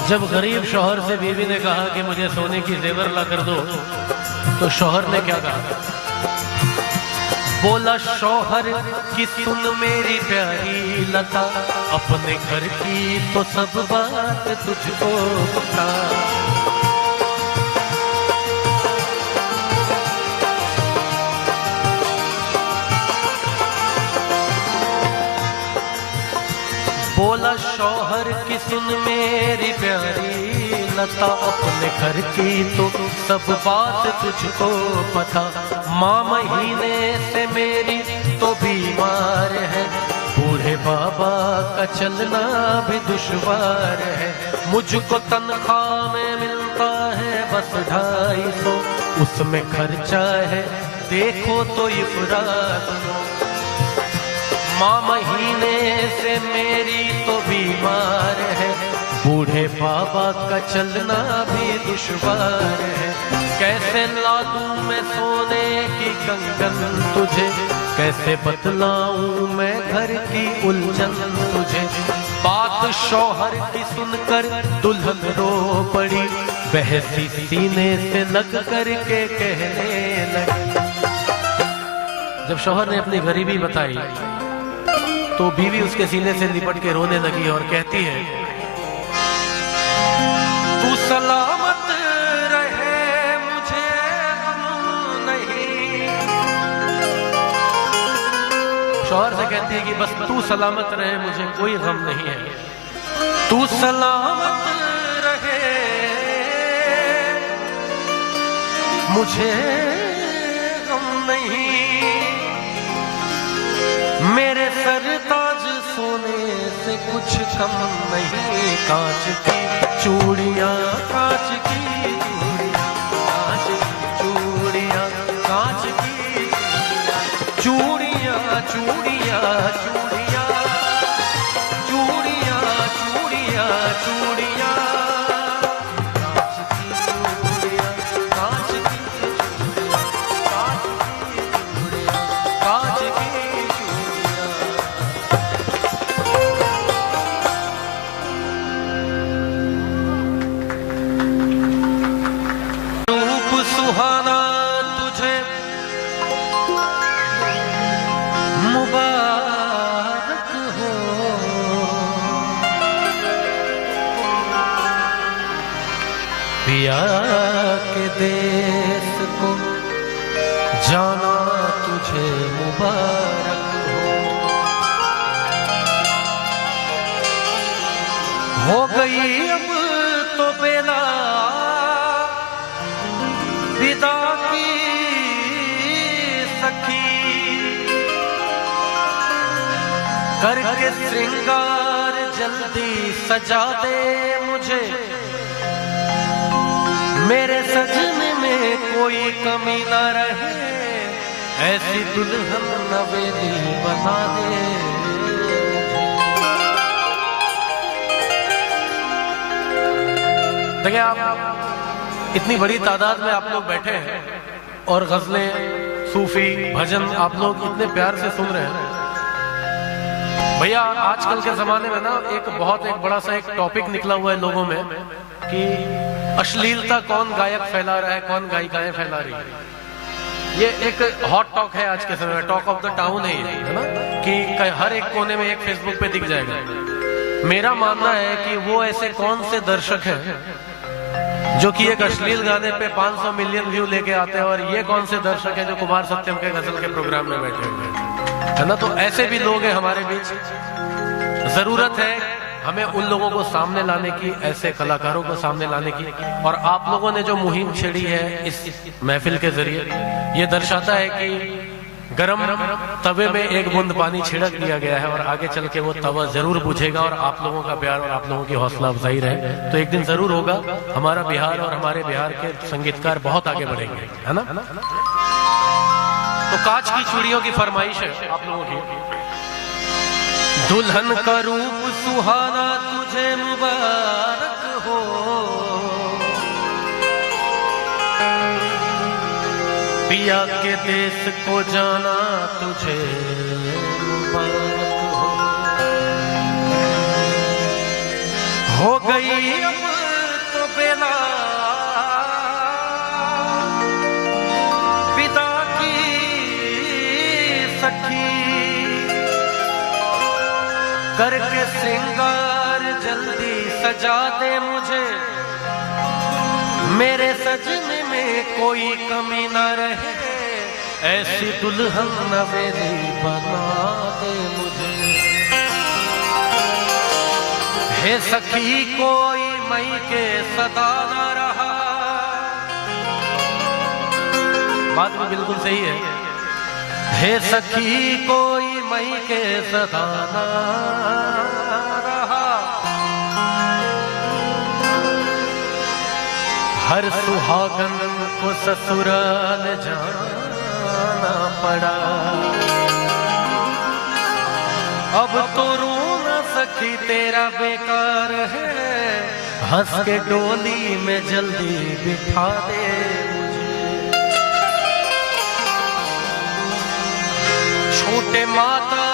जब गरीब शौहर से बीवी ने कहा कि मुझे सोने की जेवर ला कर दो, तो शौहर ने क्या कहा? बोला शौहर की सुन मेरी प्यारी लता, अपने घर की तो सब बात तुझको बता। बोला शौहर की सुन मेरी प्यारी लता, अपने घर की तो सब बात तुझको पता। माँ महीने से मेरी तो बीमार है, बूढ़े बाबा का चलना भी दुश्वार है। मुझको तनख्वाह में मिलता है बस 250, उसमें खर्चा है देखो तो इफरात। माँ महीने से मेरी तो बीमार है, बूढ़े बाबा का चलना भी दुश्वार है। कैसे ला दूं मैं सोने की कंगन तुझे, कैसे बतलाऊं मैं घर की उलझन तुझे। बात शौहर की सुनकर दुल्हन रो पड़ी, बहसी सीने से लग कर के कहने लगी। जब शौहर ने अपनी गरीबी बताई तो बीवी उसके सीने से लिपट के रोने लगी और कहती है, तू सलामत रहे मुझे गम नहीं। शौहर से कहती है कि बस तू सलामत रहे मुझे कोई गम नहीं है। तू सलामत रहे मुझे गम नहीं, मेरे सरताज सोने से कुछ कम नहीं। कांच की चूड़ियां, कांच की चूड़ियां, कांच की चूड़ियां, कांच की चूड़ियां, चूड़ियां, चूड़ियां, चूड़ियां, चूड़ियां, चूड़ियां, कांच की चूड़ियां, कांच की चूड़ियां, कांच की चूड़ियां, सुहाना तुझे मुबारक हो। पिया के देश को जाना तुझे मुबारक हो गई अब तो बेला विदा की सखी, करके श्रृंगार जल्दी सजा दे मुझे। मेरे सजने में कोई कमी न रहे, ऐसी दुल्हन नवेली बना दे। देखिए आप इतनी बड़ी तादाद में आप लोग बैठे हैं और गजलें, सूफी, भजन आप लोग इतने प्यार से सुन रहे हैं। भैया आजकल के जमाने में ना एक बड़ा सा एक टॉपिक निकला हुआ है लोगों में कि अश्लीलता कौन गायक फैला रहा है, कौन गायिकाएं फैला रही है। ये एक हॉट टॉक है आज के समय में, टॉक ऑफ द टाउन है ना, कि हर एक कोने में एक फेसबुक पे दिख जाएगा। मेरा मानना है कि वो ऐसे कौन से दर्शक हैं जो कि एक अश्लील गाने पे 500 मिलियन व्यू लेके आते हैं, और ये कौन से दर्शक हैं जो कुमार सत्यम के गजल के प्रोग्राम में बैठे हुए हैं, है ना। तो ऐसे भी लोग हैं हमारे बीच। जरूरत है हमें उन लोगों को सामने लाने की, ऐसे कलाकारों को सामने लाने की। और आप लोगों ने जो मुहिम छेड़ी है इस महफिल के जरिए, ये दर्शाता है कि गरम तवे में एक बूंद पानी छिड़क दिया गया है और आगे चल के वो तवा जरूर बुझेगा। और आप लोगों का प्यार और आप लोगों की हौसला अफजाई रहे तो एक दिन जरूर होगा हमारा बिहार और हमारे बिहार के संगीतकार बहुत आगे बढ़ेंगे, है ना। तो कांच की चूड़ियों की फरमाइश है आप लोगों की। दुल्हन का रूप सुहाना तुझे मुबारक हो, पिया के देश को जाना तुझे मुबारक हो गई अब तो बेला विदा की करके श्रृंगार जल्दी सजा दे मुझे, मेरे सजने में कोई कमी न रहे, ऐसी दुल्हन नवेली बना दे मुझे। हे सखी कोई मई के सदा न रहा, बात भी बिल्कुल सही है। हे सखी कोई मई के सदा न रहा, हर सुहागन को ससुराल जाना पड़ा, अब तो रो न सखी तेरा बेकार है, हंस के डोली में जल्दी बिठा दे मुझे। छोटे माता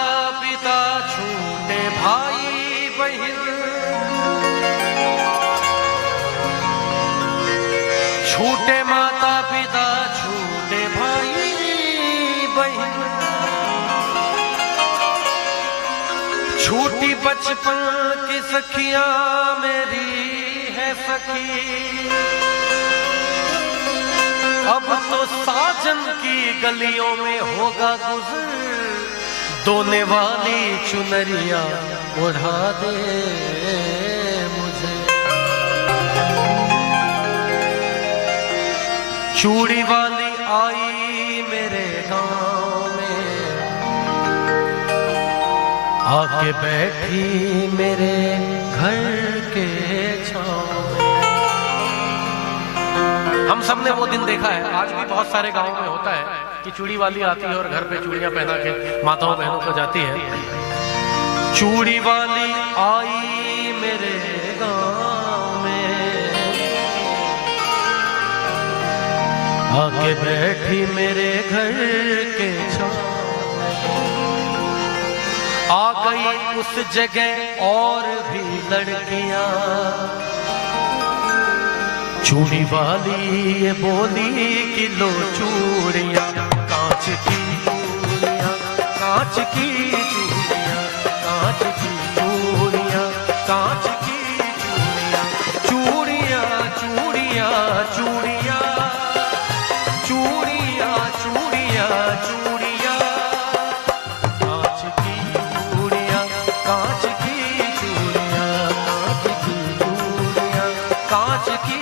पिता छोटे भाई बहन, छोटे माता पिता छोटे भाई बहन, छोटी बचपन की सखियां मेरी है सखी, अब तो साजन की गलियों में होगा गुजर, दोने वाली चुनरिया ओढ़ा दे मुझे। चूड़ी वाली आई मेरे गांव में, आके बैठी मेरे घर के छांव में। हम सबने वो दिन देखा है, आज भी बहुत सारे गांवों में होता है कि चूड़ी वाली आती है और घर पे चूड़ियां पहना के माताओं बहनों को जाती है। चूड़ी वाली आई मेरे गांव में, आके बैठी मेरे घर के छांव। आ गई उस जगह और भी लड़कियां, चूड़ी वाली ये बोली कि लो चूड़ियां, कांच की चूड़ियां, कांच की चूड़ियां, कांच की चूड़ियां, कांच की चूड़ियां, चूड़ियां चूड़ियां चूड़ियां, चूड़ियां चूड़ियां चूड़ियां, कांच की चूड़ियां, कांच की चूड़ियां, कांच की चूड़ियां, कांच की।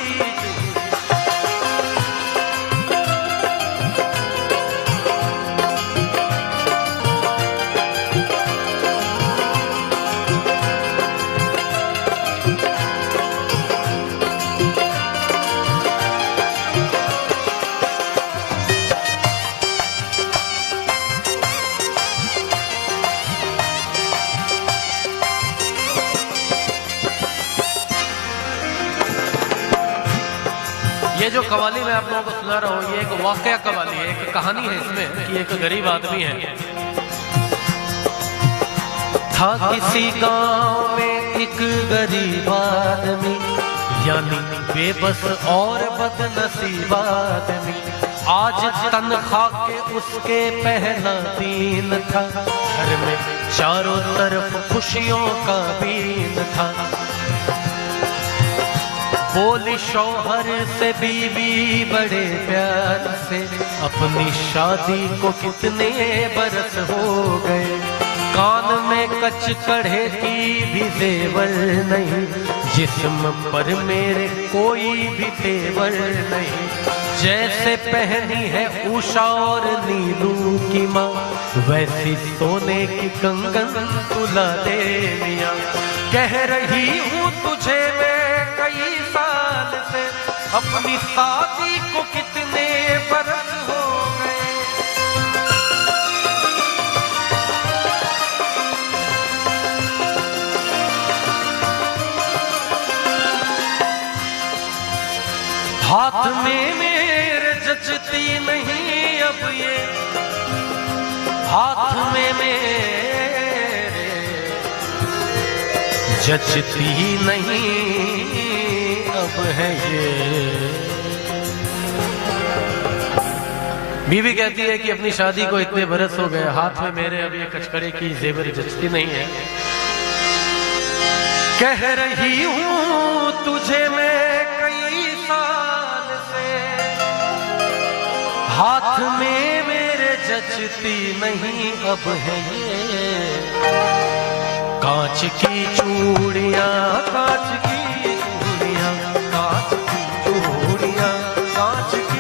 ये जो कवाली मैं आप लोगों को सुना रहा हूँ, ये एक वाकया कवाली है, एक कहानी है इसमें कि एक गरीब आदमी है। था किसी गांव में एक गरीब आदमी, यानी बेबस और बदनसीब आदमी। आज तनख्वाह के उसके पहला दिन था, घर में चारों तरफ खुशियों का बीन था। बोली शौहर से बीवी बड़े प्यार से, अपनी शादी को कितने बरस हो गए। कान में कच कढ़े की भी जेवर नहीं, जिस्म पर मेरे कोई भी तेवर नहीं। जैसे पहनी है उषा और नीलू की माँ, वैसी सोने की कंगन तुला दे मियां। कह रही हूँ तुझे मैं कई साल से, अपनी शादी को कितने बरस हो गए। हाथ में मेरे जचती नहीं अब ये, हाथ में मेरे जचती नहीं अब है ये। बीवी कहती है कि अपनी शादी को इतने बरस हो गए, हाथ में मेरे अब ये कचकड़े की जेवर जचती नहीं है। कह रही हूं तुझे मैं कई साल से, हाथ में मेरे जचती नहीं अब है ये कांच की चूड़ियां, कांच की चूड़ियां, कांच की चूड़ियां, कांच की।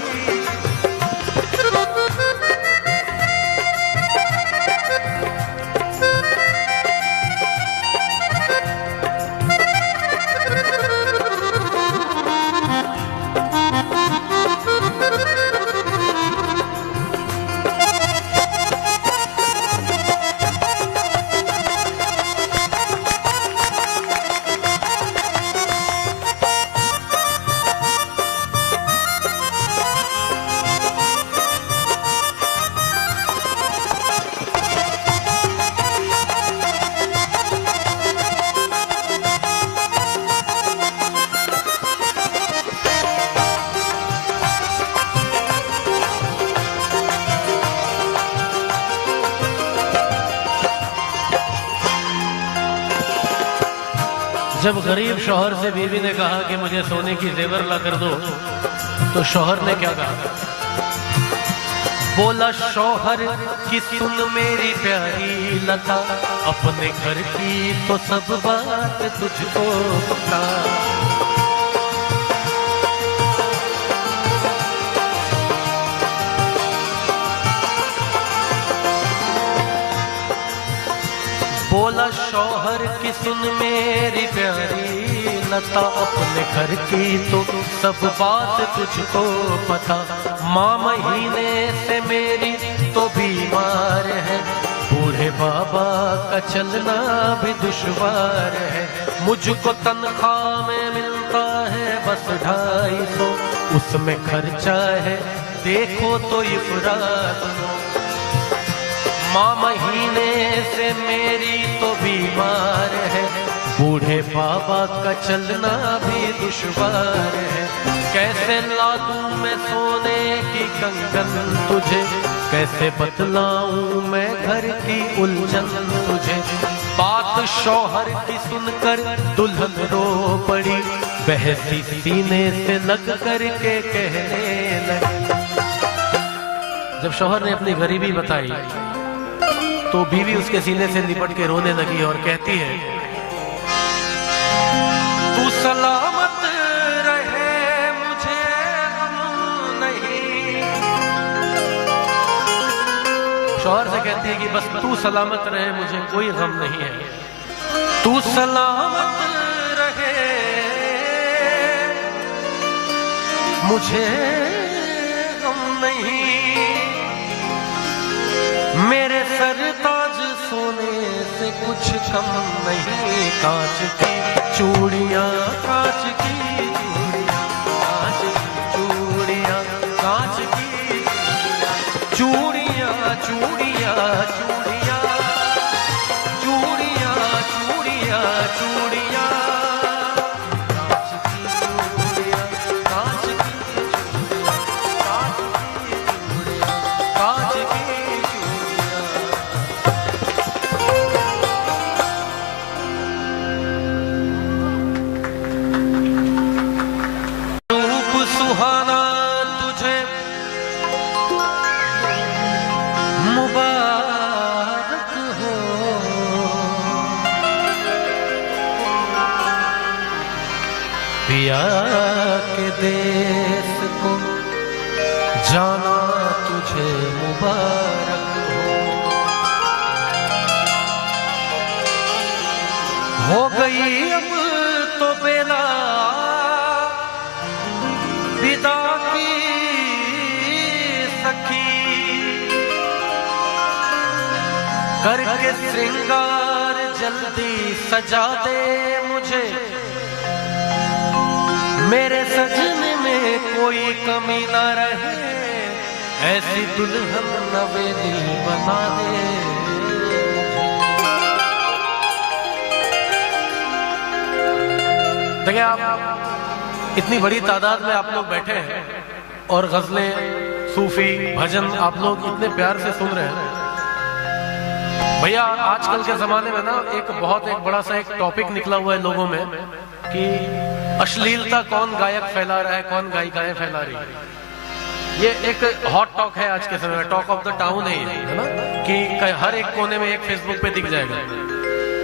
जब गरीब शौहर से बीवी ने कहा कि मुझे सोने की जेवर ला कर दो, तो शौहर ने क्या कहा? बोला शौहर कि सुन मेरी प्यारी लता, अपने घर की तो सब बात तुझको पता। बोला शौहर की सुन मेरी प्यारी लता, अपने घर की तो सब बात तुझको पता। माँ महीने से मेरी तो बीमार है, बूढ़े बाबा का चलना भी दुश्वार है। मुझको तनख्वाह में मिलता है बस 250, उसमें खर्चा है देखो तो इफरात। माँ महीने से मेरी तो बीमार है, बूढ़े बाबा का चलना भी दुश्वार है। कैसे ला दूं मैं सोने की कंगन तुझे, कैसे बतलाऊं मैं घर की उलझन तुझे। बात शौहर की सुनकर दुल्हन रो पड़ी, बहसी सीने से लग कर के कहने लगी। जब शौहर ने अपनी गरीबी बताई तो बीवी उसके सीने से लिपट के रोने लगी और कहती है, तू सलामत रहे मुझे गम नहीं। शौहर से कहती है कि बस तू सलामत रहे, मुझे कोई गम नहीं है। तू सलामत रहे मुझे गम नहीं, मेरे सरताज सोने से कुछ कम नहीं। कांच की चूड़ियां, कांच की चूड़ियां, कांच की चूड़ियां, कांच की चूड़ियां, चूड़ियां, चूड़ियां, चूड़ियां, चूड़ियां, चूड़ियां, कांच की चूड़ियां, कांच की चूड़ियां, कांच की चूड़ियां, कांच की पिया के देश को जाना तुझे मुबारक हो गई अब तो बेला विदा की सखी, करके श्रृंगार जल्दी सजा दे मुझे, मेरे सजने में कोई कमी न रहे, ऐसी दुल्हन नवेली बना दे। देखिए आप इतनी बड़ी तादाद में आप लोग बैठे हैं और गजलें, सूफी, भजन आप लोग इतने प्यार से सुन रहे हैं। भैया आजकल के जमाने में ना एक बड़ा सा एक टॉपिक निकला हुआ है लोगों में कि अश्लीलता कौन गायक फैला रहा है, कौन गायिकाएं फैला रही है। ये एक हॉट टॉक है आज के समय में, टॉक ऑफ द टाउन है ना, कि हर एक कोने में एक फेसबुक पे दिख जाएगा।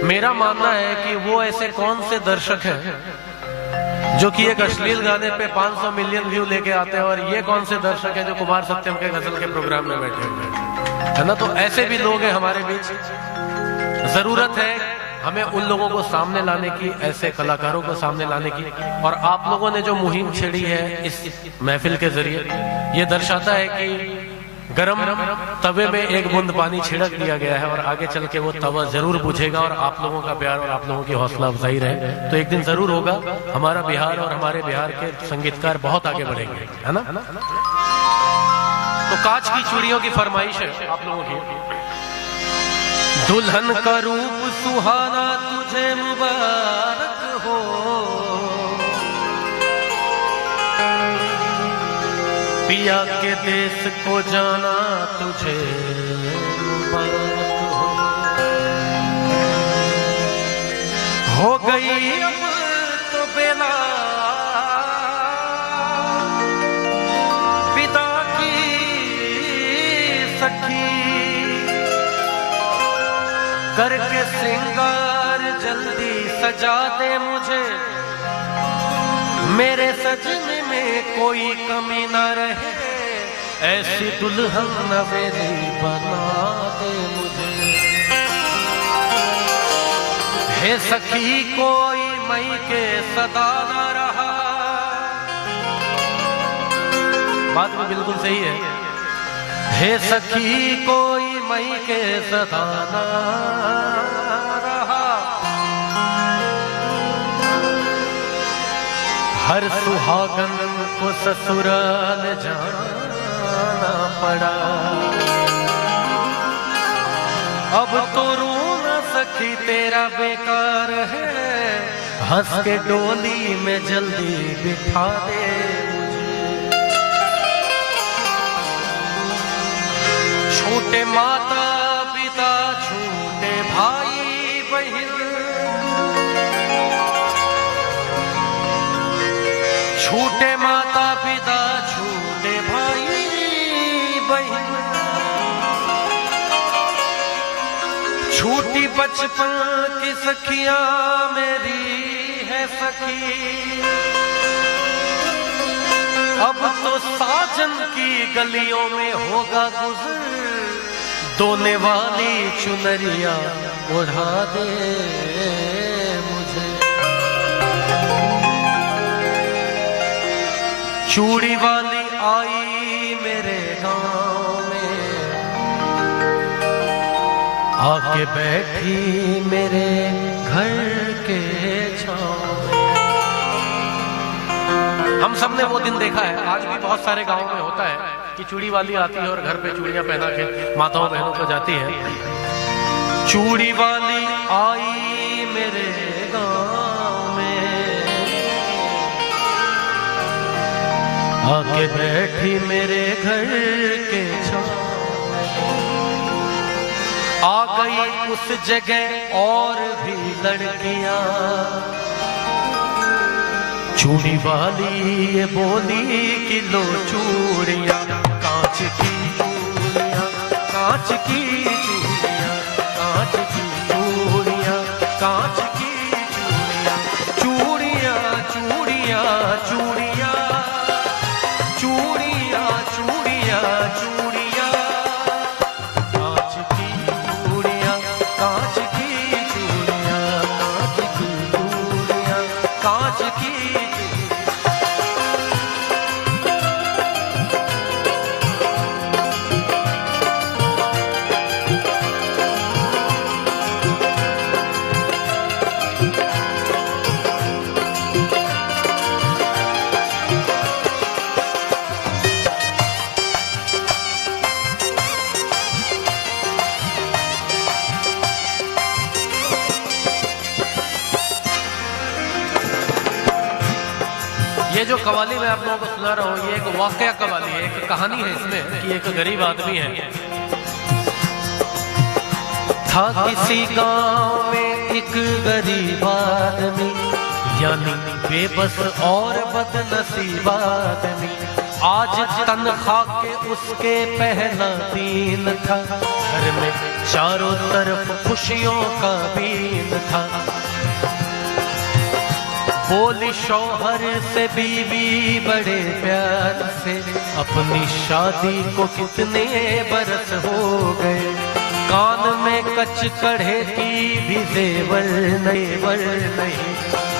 मेरा मानना है कि वो ऐसे कौन से दर्शक हैं जो कि एक अश्लील गाने पे 500 मिलियन व्यू लेके आते हैं, और ये कौन से दर्शक हैं जो कुमार सत्यम के गजल के प्रोग्राम में बैठे हुए हैं, है ना। तो ऐसे भी लोग हैं हमारे बीच। जरूरत है हमें उन लोगों को सामने लाने की, ऐसे कलाकारों को सामने लाने की। और आप लोगों ने जो मुहिम छेड़ी है इस महफिल के जरिए, ये दर्शाता है कि गरम तवे में एक बूंद पानी छिड़क दिया गया है, और आगे चल के वो तवा जरूर बुझेगा, और आप लोगों का प्यार और आप लोगों की हौसला अफजाई रहे तो एक दिन जरूर होगा हमारा बिहार, और हमारे बिहार के संगीतकार बहुत आगे बढ़ेंगे, है ना। तो कांच की चूड़ियों की फरमाइश है आप लोगों की। दुल्हन का रूप सुहाना तुझे मुबारक हो, पिया के देश को जाना तुझे मुबारक हो गई अब तो बेला पिता की सखी, करके श्रृंगार जल्दी सजा दे मुझे, मेरे सजन में कोई कमी न रहे, ऐसी दुल्हन नवेली बना दे मुझे। हे सखी कोई मई के सदा न रहा, बात भी बिल्कुल सही है। हे सखी कोई मई के सदा न रहा, हर सुहागन को ससुराल जाना पड़ा, अब तो रो न सखी तेरा बेकार है, हंस के डोली में जल्दी बिठा दे मुझे। छूटे माता पिता छूटे भाई बहन, छूटे माता पिता छूटे भाई बहन, छूटी बचपन की सखियां मेरी है सखी, अब तो साजन की गलियों में होगा गुजर, दोने वाली चुनरिया उड़ा दे मुझे। चूड़ी वाली आई मेरे गांव में, आके बैठी मेरे घर के छांव में। हम सबने वो दिन देखा है, आज भी बहुत सारे गांवों में होता है कि चूड़ी वाली आती है और घर पे चूड़ियां पहना के माताओं बहनों को जाती है। चूड़ी वाली आई मेरे गांव में, आके बैठी मेरे घर के छांव में। आ गई उस जगह और भी लड़कियां, चूड़ी वाली ये बोली कि लो चूड़ियां, कांच की चूड़ियां, कांच की चूड़ियां, कांच की चूड़ियां, कांच की चूड़ियां, चूड़ियां चूड़ियां चूड़ियां, चूड़ियां चूड़ियां चूड़ियां, कांच की चूड़ियां, कांच की चूड़ियां, कांच की चूड़ियां, कांच की। ये जो कवाली मैं आप लोगों को सुना रहा हूँ, ये एक वाकया कवाली है, एक कहानी है इसमें कि एक गरीब आदमी है, था किसी गांव में एक गरीब आदमी, यानी बेबस और बदनसीब आदमी। आज तनख्वाह के उसके पहला दिन था, घर में चारों तरफ खुशियों का बीन था। बोली शौहर से बीवी बड़े प्यार से, अपनी शादी को कितने बरस हो गए। कान में कच कढ़े की भी जेवर नहीं,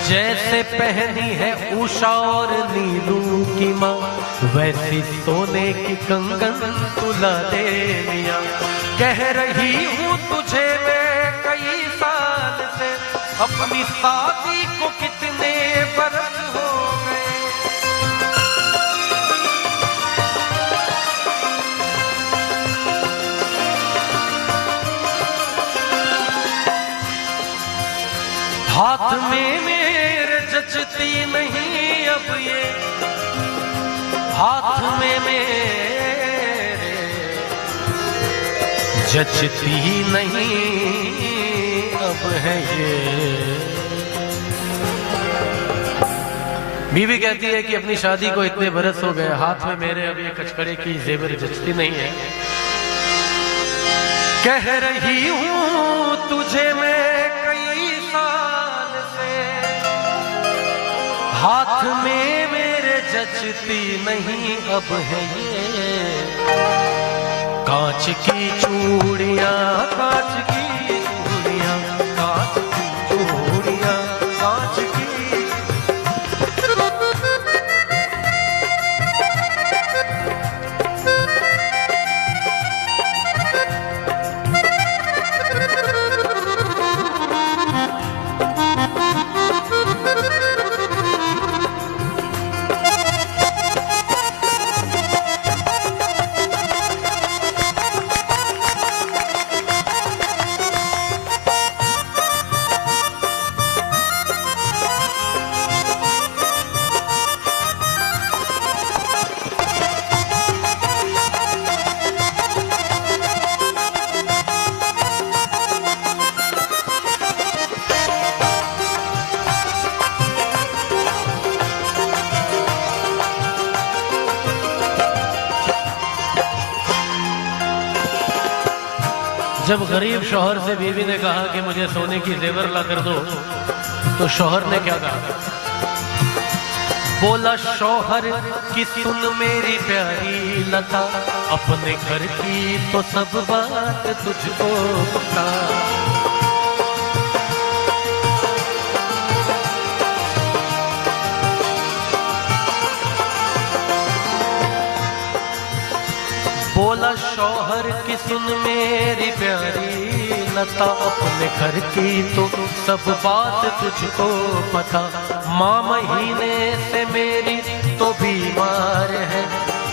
जैसे पहनी है उषा और नीलू की माँ, वैसी सोने की कंगन तुला दे मियां। कह रही हूँ तुझे मैं कई साल से, अपनी शादी को कितने बरस हो गए। हाथ में मेरे जचती नहीं अब ये, हाथ में मेरे जचती नहीं अब है ये। बीवी कहती है कि अपनी शादी को इतने बरस हो गए, हाथ में मेरे अब ये कचकड़े की जेवर जचती नहीं है। कह रही हूँ तुझे मैं कई साल से, हाथ में मेरे जचती नहीं अब है ये। कांच की चूड़ियां, कांच की चूड़ियां, कांच की चूड़ियां, कांच की। जब गरीब शौहर से बीवी ने कहा कि मुझे सोने की जेवर ला कर दो, तो शौहर ने क्या कहा? बोला शौहर की सुन मेरी प्यारी लता, अपने घर की तो सब बात तुझको पता। बोला शौहर की सुन मेरी प्यारी लता, अपने घर की तो सब बात तुझको पता। माँ महीने से मेरी तो बीमार है,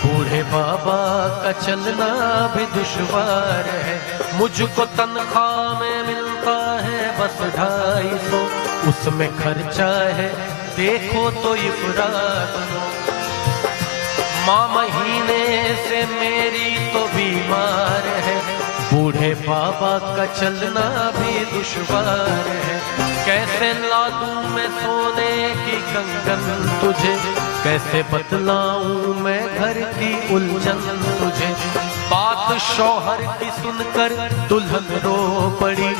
बूढ़े बाबा का चलना भी दुश्वार है। मुझको तनख्वाह में मिलता है बस 250, उसमें खर्चा है देखो तो इफरात। माँ महीने से मेरी तो बीमार है, बूढ़े बाबा का चलना भी दुश्वार है। कैसे ला दूं मैं सोने की कंगन तुझे, कैसे बतलाऊं मैं घर की उलझन तुझे। बात शौहर की सुनकर दुल्हन रो पड़ी,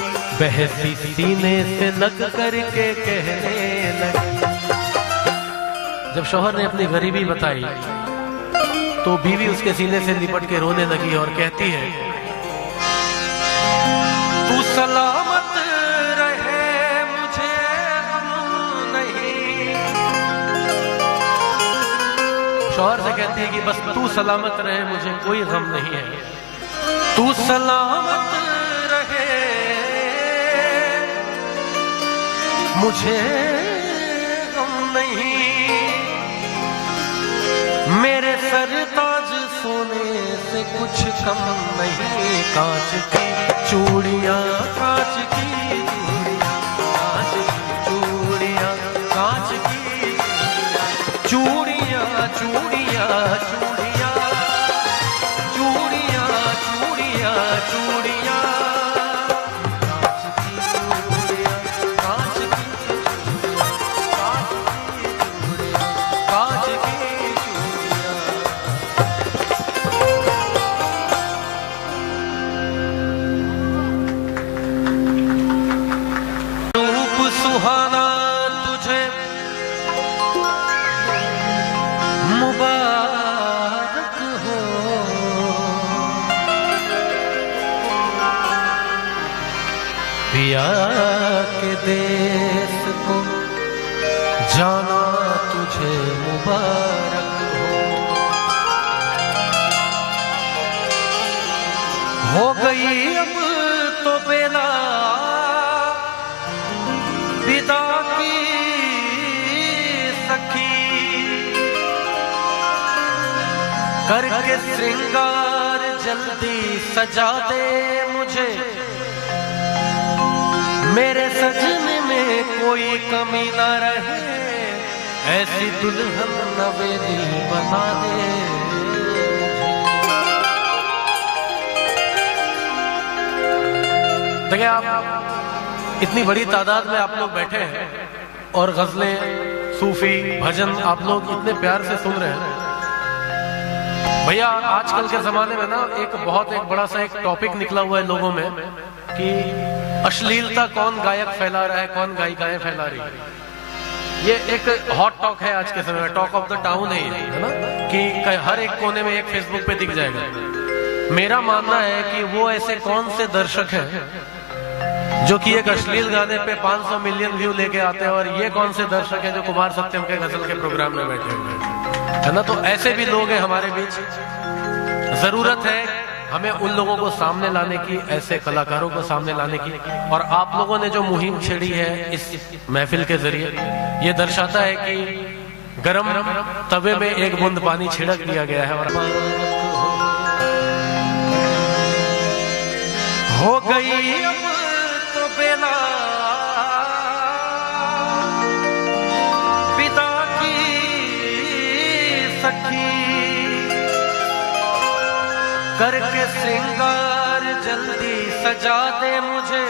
बहसी सीने से लग करके कहने लगी। जब शौहर ने अपनी गरीबी बताई तो बीवी उसके सीने से लिपट के रोने लगी और कहती है, तू सलामत रहे मुझे गम नहीं। शौहर से कहती है कि बस तू सलामत रहे, मुझे कोई गम नहीं है। तू सलामत रहे मुझे गम नहीं, मेरे सरताज सोने से कुछ कम नहीं। कांच की चूड़ियां, कांच की चूड़ियां, कांच की चूड़ियां, कांच की चूड़ियां, चूड़ियां, चूड़ियां, चूड़ियां, चूड़ियां, चूड़ियां। पिया के देश को जाना तुझे मुबारक हो गई अब तो बेला विदा की सखी, करके श्रृंगार जल्दी सजा दे मुझे, मेरे सजने में कोई कमी ना रहे, ऐसी दुल्हन नवेली बना दे। देखिए आप इतनी बड़ी तादाद में आप लोग बैठे हैं और गजलें, सूफी, भजन आप लोग इतने प्यार से सुन रहे हैं। भैया आजकल के जमाने में ना एक बड़ा सा एक टॉपिक निकला हुआ है लोगों में कि अश्लीलता कौन गायक फैला रहा है, कौन गायिकाएं फैला रही है। ये एक हॉट टॉक है आज के समय में, टॉक ऑफ द टाउन है ना, कि हर एक कोने में एक फेसबुक पे दिख जाएगा। मेरा मानना है कि वो ऐसे कौन से दर्शक हैं जो कि एक अश्लील गाने पे 500 मिलियन व्यू लेके आते हैं, और ये कौन से दर्शक हैं जो कुमार सत्यम के गजल के प्रोग्राम में बैठे हुए हैं, है ना। तो ऐसे भी लोग हैं हमारे बीच। जरूरत है हमें उन लोगों को सामने लाने की, ऐसे कलाकारों को सामने लाने की। और आप लोगों ने जो मुहिम छेड़ी है इस महफिल के जरिए, ये दर्शाता है कि गरम तवे में एक बूंद पानी छिड़क दिया गया है। और हो गई अब तो बेला पिता की सखी, करके श्रृंगार जल्दी सजा दे मुझे,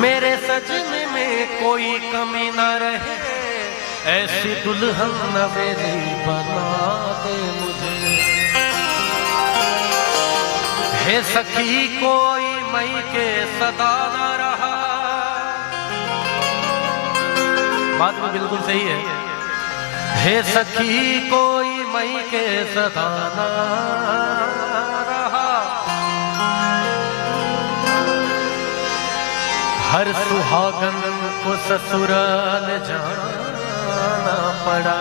मेरे सजने में कोई कमी ना रहे, ऐसी दुल्हन नवेली बना दे मुझे। हे सखी कोई मई के सदा ना रहा, बात में बिल्कुल सही है। हे सखी कोई मई के सदा ना रहा, हर सुहागन को ससुराल जाना पड़ा,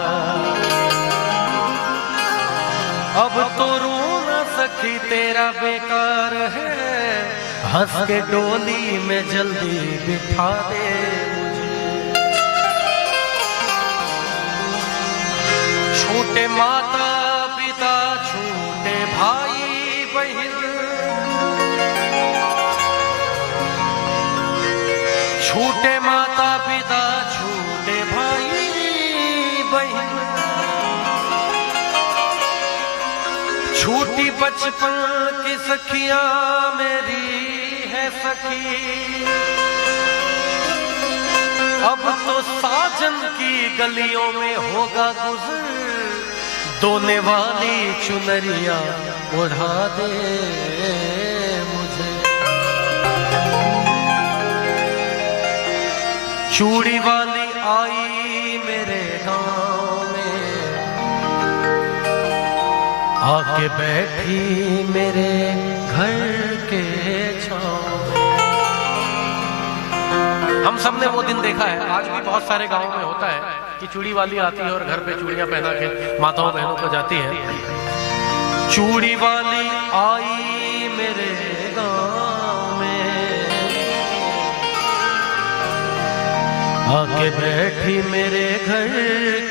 अब तो रोना सखी तेरा बेकार है, हंस के डोली में जल्दी बिठा दे मुझे। छूटे माता पिता छूटे भाई बहन, छूटे माता पिता छूटे भाई बहन, छूटी बचपन की सखियां मेरी है सखी, अब तो साजन की गलियों में होगा गुजर, दोने वाली चुनरिया उड़ा दे मुझे। चूड़ी वाली आई मेरे गांव में, आके बैठी मेरे घर के छांव। हम सब ने वो दिन देखा है, आज भी बहुत सारे गांवों में होता है कि चूड़ी वाली आती है और घर पे चूड़ियां पहना के माताओं बहनों को जाती है। चूड़ी वाली आई मेरे गांव में, आके बैठी मेरे घर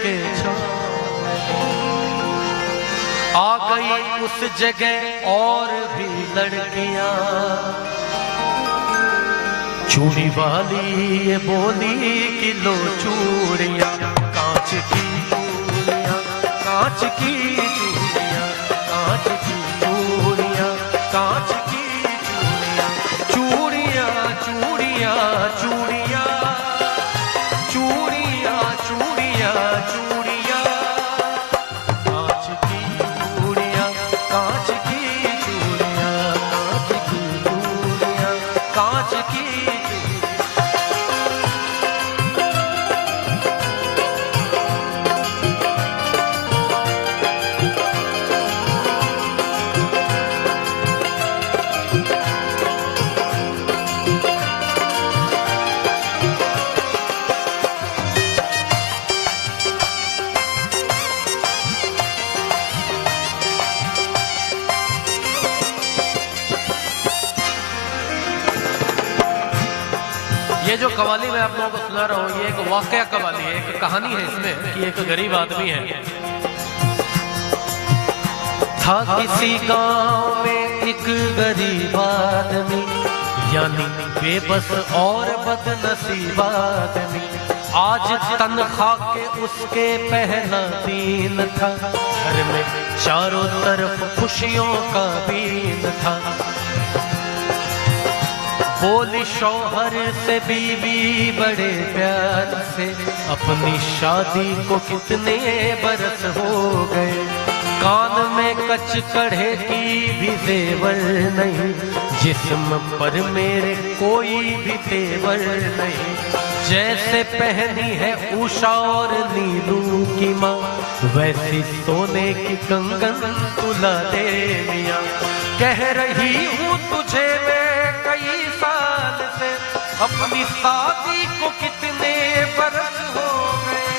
के छांव। आ गई उस जगह और भी लड़कियां, चूड़ी वाली ये बोली कि लो चूड़ियां, कांच की चूड़ियां, कांच की चूड़ियां, कांच की चूड़ियां, कांच की चूड़ियां, चूड़ियां चूड़ियां चूड़ियां, चूड़ियां चूड़ियां चूड़ियां, कांच की चूड़ियां, कांच की चूड़ियां, कांच की चूड़ियां, कांच की। ये जो कवाली मैं आप लोगों को सुना रहा हूँ, ये एक वाकया कवाली है, एक कहानी है इसमें कि एक गरीब आदमी है। था किसी गांव में एक गरीब आदमी, यानी बेबस और बदनसीब आदमी। आज तनख्वाह के उसके पहला दिन था, घर में चारों तरफ खुशियों का बीन था। बोली शौहर से बीवी बड़े प्यार से, अपनी शादी को कितने बरस हो गए। कान में कच कढ़े की भी जेवर नहीं, जिस्म पर मेरे कोई भी तेवर नहीं। जैसे पहनी है उषा और नीलू की माँ, वैसी सोने की कंगन तुला दे मियाँ। कह रही हूँ तुझे मैं कई साल से, अपनी शादी को कितने बरस हो गए।